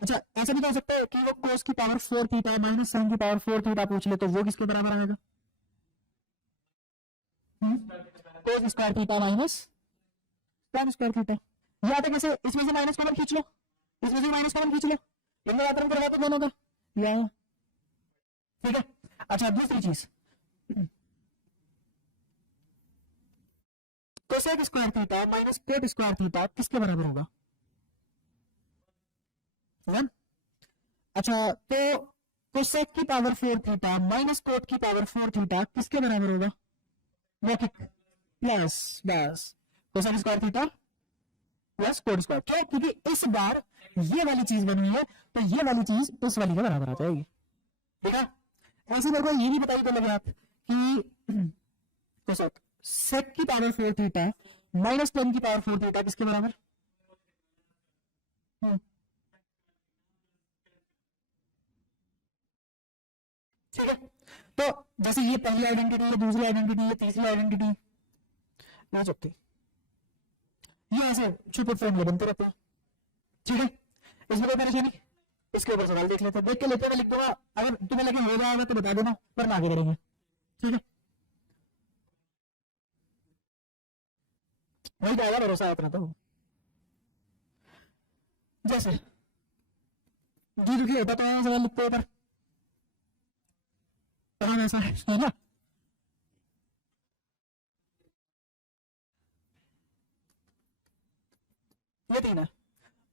अच्छा ऐसा भी कह सकते हैं कि वो कोस की पावर 4 थीटा माइनस साइन की पावर 4 थीटा पूछ ले, तो वो किसके बराबर आएगा, कोस square theta minus sign square theta, ये आता कैसे, इसमें से माइनस कॉमन खींच लो, इसमें से माइनस कॉमन खींच लो, इनका मात्रा करवा दो दोनों का, या ठीक है। अच्छा दूसरी चीज, cosec square theta minus cot square theta किसके बराबर होगा, 1। अच्छा तो कोसेक की पावर 4 थीटा माइनस कोट की पावर 4 थीटा किसके बराबर होगा, मौखिक प्लस, बस cosec square theta plus coat square, क्यों, क्योंकि इस बार ये वाली चीज बनी है तो ये वाली चीज इस वाली के बराबर आ जाएगी, ठीक है। ऐसे मेरे को ये भी बताइए तो लगे आप कि कोसेक सेक की पावर 4 थीटा माइनस 10 की पावर 4 थीटा किसके बराबर, ठीक है। तो जैसे ये पहली आइडेंटिटी है, दूसरी आइडेंटिटी है, तीसरी आइडेंटिटी ना चुपती, ये ऐसे छुपे फॉर्मूले बनते रहते हैं, ठीक है। इसमें कोई परेशानी, इसके ऊपर सवाल देख लेते हैं, देख के लेते हुए लिख दूंगा, अगर तुम्हें लगे हो जाएगा तो बता देना, वरना आगे करेंगे, ठीक है। वही जाएगा भरोसा है अपना तो, जैसे जी दुखी होता तो सवाल लिखते हैं, पर ऐसा है ना, ये तीन है,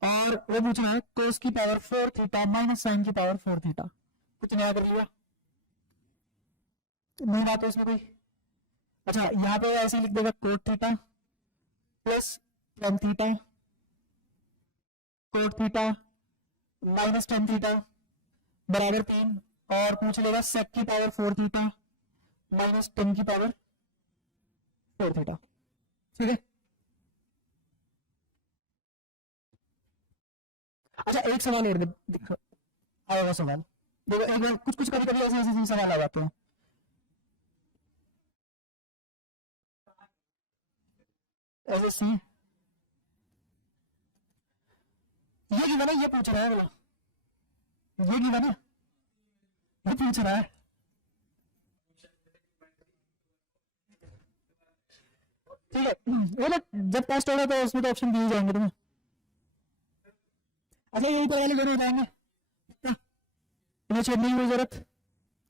और वो पूछ रहा है कोस की पावर 4 थीटा माइनस साइन की पावर 4 थीटा, कुछ नया कर लिया, नहीं बात है इसमें कोई। अच्छा यहाँ पे ऐसे लिख देगा cot theta plus tan theta cot theta minus tan theta बराबर 3, और पूछ लेगा सेक की पावर 4 थीटा माइनस 10 की पावर 4 थीटा, ठीक है। अच्छा एक सवाल और आएगा सवाल, देखो एक बार कुछ कुछ कभी कभी ऐसे ऐसे सवाल आ जाते हैं, ऐसे सी ये गिवन है, ये पूछ रहा है बोला, ये गिवन है, ये पूछ रहा है, ठीक है। वो ना जब टेस्ट होगा तो उसमें तो ऑप्शन दिए जाएंगे तुम्हें, अच्छा यही तो वाले दोनों हो जाएंगे, इन्हें छोड़ने की कोई जरूरत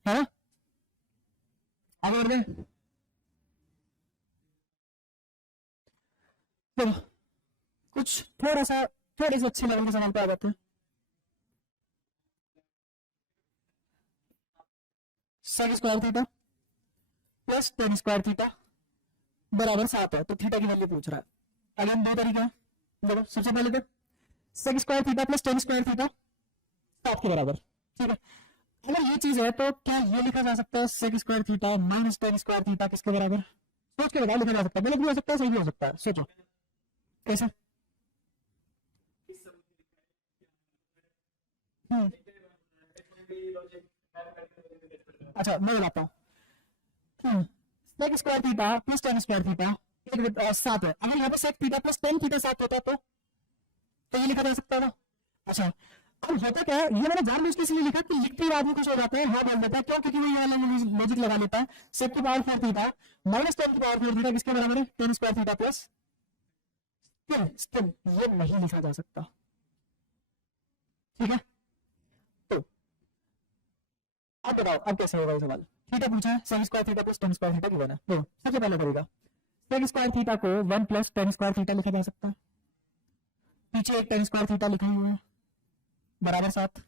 है ना, आगे और दें, चलो कुछ थोड़ा सा थोड़े से अच्छे लेवल के सवाल पे आ जाते हैं। Sec square theta plus tan square theta बराबर 7 है, तो थीटा की वैल्यू पूछ रहा है। अगेन दो तरीका है, देखो सबसे पहले तो sec square theta plus tan square theta 7 के बराबर, ठीक है। अगर ये चीज है तो क्या ये लिखा जा सकता है sec square theta minus tan square theta किसके बराबर, सोच के बताओ, लिखा जा सकता है, गलत भी हो सकता है सही भी हो सकता है, सोचो कैसे। अच्छा मैं बताता हूँ, sec square theta plus tan square theta 7 है, अगर यहाँ पे sec theta plus tan theta 7 होता तो ये लिखा जा सकता था। अच्छा अब होता क्या है, ये मैंने जानबूझ के इसलिए लिखा कि लिखते ही आदमी खुश हो जाता है, हाँ बोल देता है, क्यों, क्योंकि वो ये वाला लॉजिक लगा लेता है, सेक की पावर 4 थीटा माइनस टेन की पावर 4 थीटा किसके बराबर है, ten square theta plus, still ये नहीं लिखा जा सकता, ठीक है। तो अब बताओ अब कैसे होगा ये सवाल, थीटा पूछा है, sec square theta plus tan square theta given है, देखो सबसे पहले करेगा सेक स्क्वायर थीटा को 1 प्लस टेन स्क्वायर थीटा लिखा जा सकता है, पीछे एक टेन स्क्वायर थीटा लिखा हुआ है बराबर 7,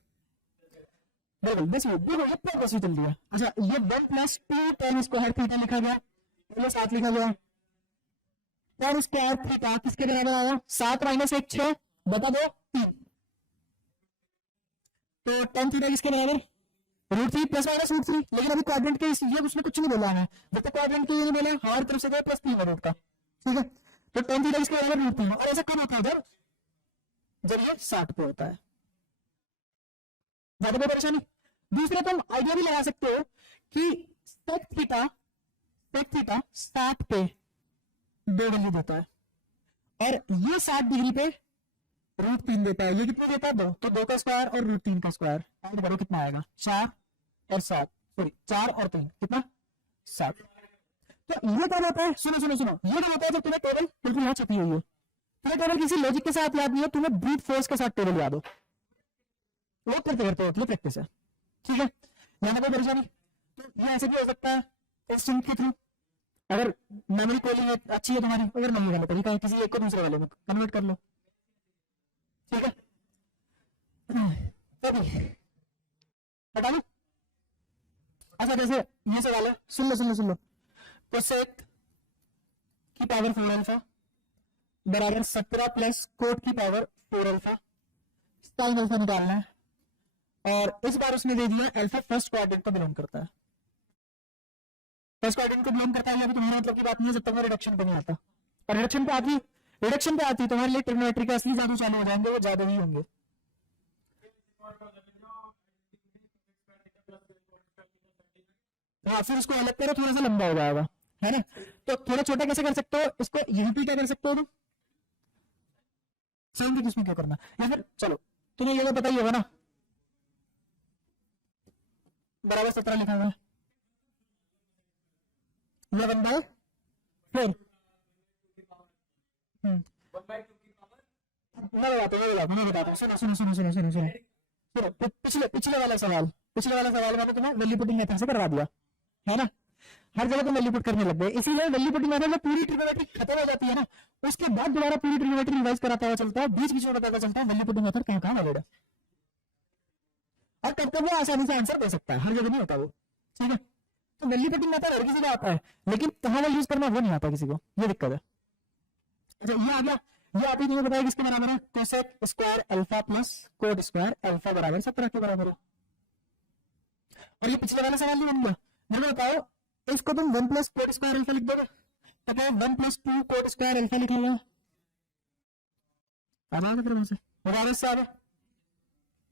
बिल्कुल देखिए देखो ये पूरा कैसे चल दिया। अच्छा ये 1 प्लस 2 टेन स्क्वायर थीटा लिखा गया, पहले 7 लिखा गया, टेन स्क्वायर थीटा किसके बराबर आया, 7 माइनस 1 6, बता दो 3, तो टेन थीटा किसके बराबर रूट 3 प्लस माइनस रूट 3, लेकिन अभी क्वाड्रेंट के ये उसने कुछ नहीं बोला है, जब तक क्वाड्रेंट के ये नहीं बोला हमारी तरफ से गए प्लस 3 है रूट का, ठीक है। तो टेन थीटा किसके बराबर रूट 3, और ऐसा कब होता है इधर जब ये 60 पे होता है, ज्यादा कोई परेशानी। दूसरा तुम आइडिया भी लगा सकते हो कि सेक थीटा 60 पे दो वैल्यू देता है, और ये 60 डिग्री पे रूट 3 देता है, ये कितना देता है 2, तो 2 का स्क्वायर और रूट 3 का स्क्वायर ऐड करो कितना आएगा 4 और 7, सॉरी 4 और 3 कितना 7। तो ये क्या होता है, सुनो सुनो सुनो, ये क्या होता है जब तुम्हें टेबल बिल्कुल यहाँ छपी हुई है, तुम्हें टेबल किसी लॉजिक के साथ याद नहीं है, तुम्हें ब्रूट फोर्स के साथ टेबल याद हो, वो करते करते होती है प्रैक्टिस है। ठीक है, यहाँ कोई परेशानी? तो ये ऐसे भी हो सकता है इंस्टिंक्ट के थ्रू, अगर मेमोरी कोलिंग अच्छी है तुम्हारी, अगर नहीं है तरीका है किसी एक को दूसरे वाले में कन्वर्ट कर लो। ठीक है, तो हटा लो। अच्छा जैसे ये सवाल है, सुन लो सुन लो सुन लो। कोसेक की पावर 4 अल्फा बराबर 17 प्लस कोट की पावर 4 अल्फा, साइन अल्फा निकालना है, और इस बार उसने दे दिया अल्फा फर्स्ट क्वाड्रेंट को बिलोंग करता है। फर्स्ट क्वाड्रेंट को बिलोंग करता है, अभी तुम्हारे मतलब की बात नहीं है जब तक मैं रिडक्शन पे नहीं आता, और रिडक्शन पे आती तुम्हारे लिए ट्रिग्नोमेट्री का असली जादू चालू हो जाएंगे, वो ज्यादा ही होंगे। हाँ फिर उसको अलग करो, थोड़ा सा लंबा हो जाएगा, है ना। तो थोड़ा छोटा कैसे कर सकते हो इसको, यहीं पे क्या कर सकते हो तुम, सेम भी इसमें क्या करना, या फिर चलो तुम्हें ये तो पता ही होगा ना, बराबर 17 लिखा हुआ है, 11/4। मैं बताता हूँ, सुनो सुनो सुनो सुनो सुनो सुनो सुनो, पिछले पिछले वाला सवाल मैंने तुम्हें वैल्यू पुटिंग मेथड से करवा दिया है ना, हर जगह तुम वैल्यू पुट करने लग गए, इसीलिए वैल्यू पुटिंग मेथड में पूरी ट्रिग्नोमेट्री खत्म हो जाती है ना, उसके बाद दोबारा पूरी ट्रिग्नोमेट्री रिवाइज कराता हुआ चलता है, बीच बीच में बताता चलता है वैल्यू पुटिंग मेथड कहाँ वगैरह, और कब कब वो आसानी से आंसर दे सकता है, हर जगह नहीं होता वो। ठीक है, तो वैल्यू पुटिंग मेथड हर किसी को आता है, लेकिन कहाँ वो यूज करना वो नहीं आता किसी को, ये दिक्कत है। अच्छा ये आ गया, ये आप ही नहीं बताया किसके बराबर है, cosec square alpha plus coat square alpha बराबर 17 के बराबर है, और ये पिछले वाला सवाल नहीं बन गया। मेरे को बताओ इसको तुम 1 प्लस कोट स्क्वायर अल्फा लिख दोगे, तब 1 प्लस 2 कोट स्क्वायर अल्फा लिखा हुआ है, फिर से बराबर से आ गया,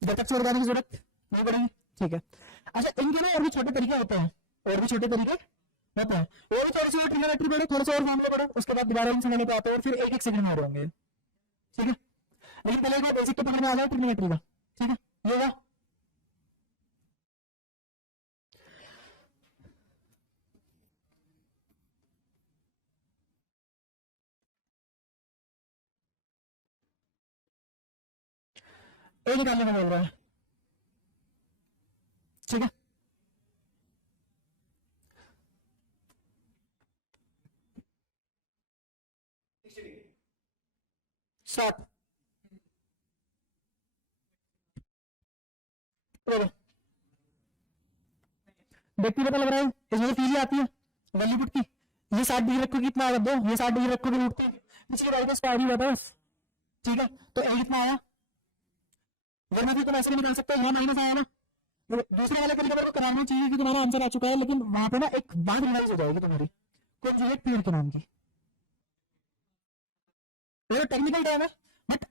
जब तक छोड़ जाने की जरूरत नहीं पड़ेगी। ठीक है, अच्छा इनके ना और भी छोटे तरीके होते हैं, और भी छोटे तरीके होता है, वो भी थोड़ी सी ट्रिग्नोमेट्री पढ़ो, थोड़ा सा और फॉर्मूला पढ़ो, उसके बाद दोबारा इन समझने पे आते हैं, और फिर एक एक सेकंड में हो होंगे। ठीक है, लेकिन पहले एक बार बेसिक तो पढ़ने आ जाओ ट्रिग्नोमेट्री का। ठीक है, ये होगा ए निकालने में बोल रहा है। ठीक है, सात व्यक्ति पता लग रहा है, इसमें फील आती है वैल्यू पुट की, ये 60 डिग्री रखोगे कितना आएगा 2, ये 60 डिग्री रखोगे रूट 3, पिछली बार तो स्क्वायर ही हुआ था बस। ठीक है, तो ए कितना आया, वरना भी तुम ऐसे भी निकाल सकते हो, यहाँ माइनस आया ना, तो दूसरे वाले तरीके को कराना चाहिए कि तुम्हारा आंसर आ चुका है, लेकिन वहां पे ना एक बात रिवाइज हो जाएगी तुम्हारी, कॉन्जुगेट पीरियड के नाम की, तो टेक्निकल टर्म है बट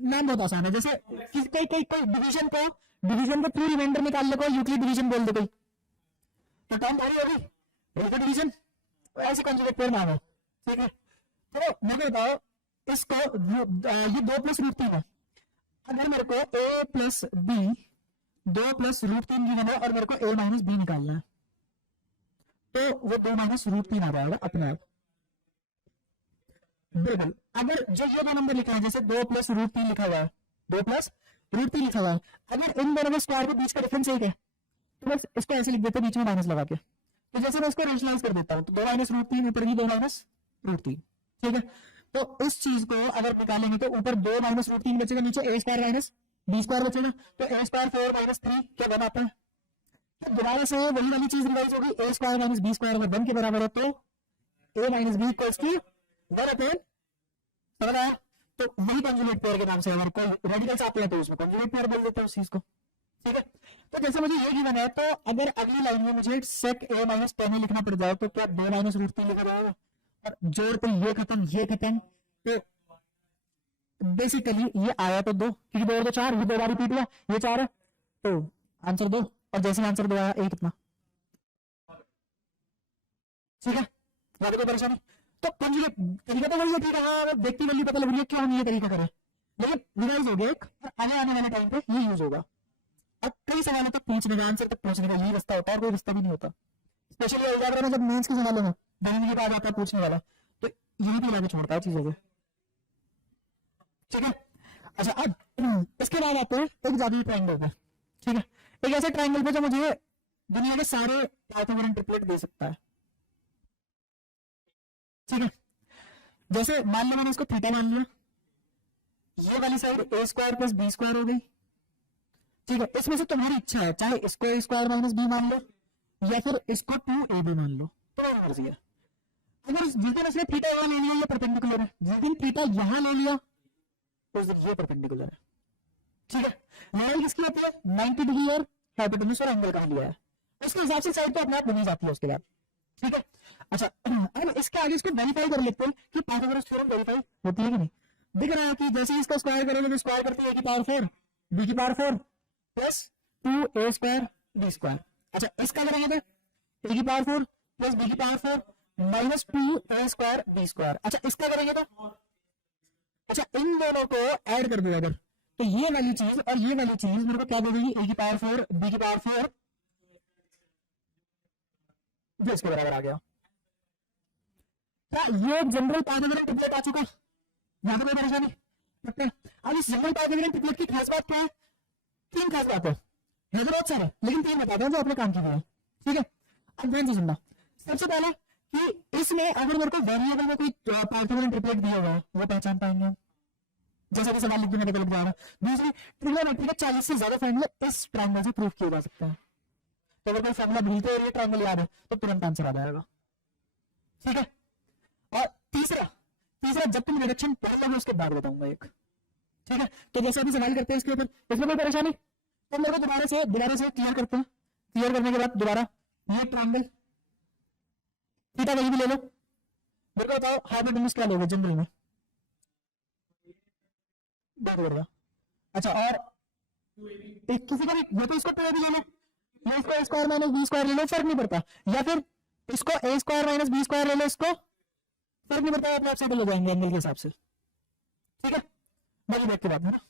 नाम बहुत आसान है, जैसे कोई कोई कोई डिवीजन को थ्रू रिमाइंडर निकाल ले, कोई यूक्लिड डिवीजन बोल दे कोई, तो टर्म थोड़ी होगी रेखा डिवीजन, ऐसे कॉन्जुगेट पेयर नाम है। ठीक है, तो मैं बताओ इसको ये 2 प्लस रूट 3 है, अगर मेरे को a plus b 2 plus root 3 given है और मेरे को a माइनस बी निकालना है, तो वो 2 माइनस रूट 3 आ जाएगा अपने आप। बिल्कुल, अगर जो ये 2 नंबर लिखा है जैसे 2 प्लस रूट 3 लिखा हुआ है, 2 प्लस रूट 3 लिखा हुआ है, अगर इन दोनों के स्क्वायर के बीच का डिफरेंस एक है तो बस इसको ऐसे लिख देते बीच में माइनस लगा के, तो जैसे मैं इसको रेशनलाइज कर देता हूँ, तो 2 माइनस रूट 3 ऊपर 2 माइनस रूट 3। ठीक है, तो इस चीज को अगर निकालेंगे तो ऊपर 2 माइनस रूट 3 बचेगा, नीचे a square minus b square बचेगा, तो a स्क्वायर 4 माइनस 3 क्या बन आता है, तो दोबारा से वही वाली चीज रिवाइज होगी, a square minus b square अगर 1 के बराबर है तो a minus b equals to 1 upon, समझ आया, तो वही कॉन्जुगेट पेयर के नाम से अगर कोई रेडिकल्स आते हैं तो उसमें कॉन्जुगेट पेयर बोल देते हैं उस चीज को। ठीक है, तो जैसे मुझे ये गिवन है, तो अगर अगली लाइन में मुझे सेक a माइनस 10 लिखना पड़ जाए तो क्या 2 माइनस रूट 3 लिखा जाएगा, और जोड़ पे ये खत्म, तो बेसिकली ये आया तो 2, क्योंकि 2 और 2 4, ये 2 बार रिपीट हुआ, ये 4 है, तो आंसर 2, और जैसे आंसर 2 आया a कितना। ठीक है, यहाँ पे कोई परेशानी, तो कॉन्जुगेट तरीका तो वही है। ठीक है, हाँ देखती वैल्यू पता लग रही है क्यों हम ये तरीका करें, लेकिन रिवाइज हो गया एक, आगे आने वाले टाइम पे ये यूज होगा, अब कई सवालों तक पहुंचने का, आंसर तक पहुंचने का यही रास्ता होता है, कोई रास्ता भी नहीं होता, स्पेशली अलजेब्रा में जब मेंस के सवालों में बनने के बाद आता है पूछने वाला, तो यही पे लाके छोड़ता है चीजों को। ठीक है। अच्छा अब इसके बाद आते हैं एक जादुई ट्रायंगल पे। ठीक है, एक ऐसे ट्रायंगल पे जो मुझे दुनिया के सारे पाइथागोरन ट्रिपलेट दे सकता है। ठीक है, जैसे मान लो मैंने इसको थीटा मान लिया, ये वाली साइड ए स्क्वायर प्लस बी स्क्वायर हो गई। ठीक है, इसमें से तुम्हारी इच्छा है, चाहे इसको ए स्क्वायर माइनस बी मान लो या फिर इसको 2ab मान लो, तुम्हारी मर्जी है। अगर जिस दिन इसने थीटा यहाँ ले लिया ये परपेंडिकुलर है, जिस दिन थीटा यहाँ ले लिया उस दिन ये परपेंडिकुलर है। ठीक है, लड़ाई किसकी होती है, 90 डिग्री और हाइपोटेन्यूज और एंगल कहाँ लिया है, उसके हिसाब से साइड तो अपने आप बनी जाती है उसके बाद। ठीक है, अच्छा अब इसके आगे इसको वेरीफाई कर लेते हैं कि पाइथागोरस थ्योरम वेरीफाई होती है कि नहीं। दिख रहा है कि जैसे ही इसका स्क्वायर करोगे तो स्क्वायर करती है a की पावर 4 b की power 4 plus 2a square b square. अच्छा इसका करेंगे तो a की पावर 4 प्लस b की power 4 minus 2a square b square. अच्छा इसका करेंगे तो, अच्छा इन दोनों को ऐड कर दो अगर, तो ये वाली चीज और ये वाली चीज मेरे को क्या दे देगी, a की पावर 4 b की पावर 4 जो इसके बराबर आ गया। ये जनरल पाइथागोरन ट्रिपलेट आ चुका, यहाँ पे कोई परेशानी। अब इस जनरल पाइथागोरन ट्रिपलेट की खास बात क्या है, तीन खास बात है तो बहुत सारे, लेकिन तीन बताते हैं जो अपने काम की है। ठीक है, अब ध्यान से सुनना। सबसे पहला कि इसमें अगर मेरे को वेरिएबल में कोई पाइथागोरन ट्रिपलेट दिया हुआ है वो पहचान पाएंगे, जैसा कि सवाल लिख दूंगा तो लिख जा रहा है। दूसरी, ट्रिग्नोमेट्री का 40 से ज्यादा फॉर्मूला इस ट्रायंगल से प्रूव किया जा सकता है, तो अगर कोई फॉर्मूला भूलते और ये ट्रायंगल याद है तो तुरंत आंसर आ जाएगा। ठीक है, और तीसरा तीसरा जब तुम रिडक्शन पढ़ लोगे उसके बाद बताऊंगा एक। ठीक है, तो जैसे अभी सवाल करते हैं इसके ऊपर, इसमें कोई परेशानी तो मेरे को दोबारा से क्लियर करते हैं। क्लियर करने के बाद दोबारा ये ट्रायंगल थीटा वही भी ले लो, मेरे को बताओ हाइपोटेन्यूज क्या लोगे जनरल में, देख लो। अच्छा और किसी का भी, या तो इसको 2ab ले लो या इसको a square minus b square ले लो, फर्क नहीं पड़ता, या फिर इसको a square minus b square ले लो, इसको फर्क नहीं पड़ता, अपने आप सेटल हो जाएंगे एंगल के हिसाब से। ठीक है, बाकी बैक के बाद है ना।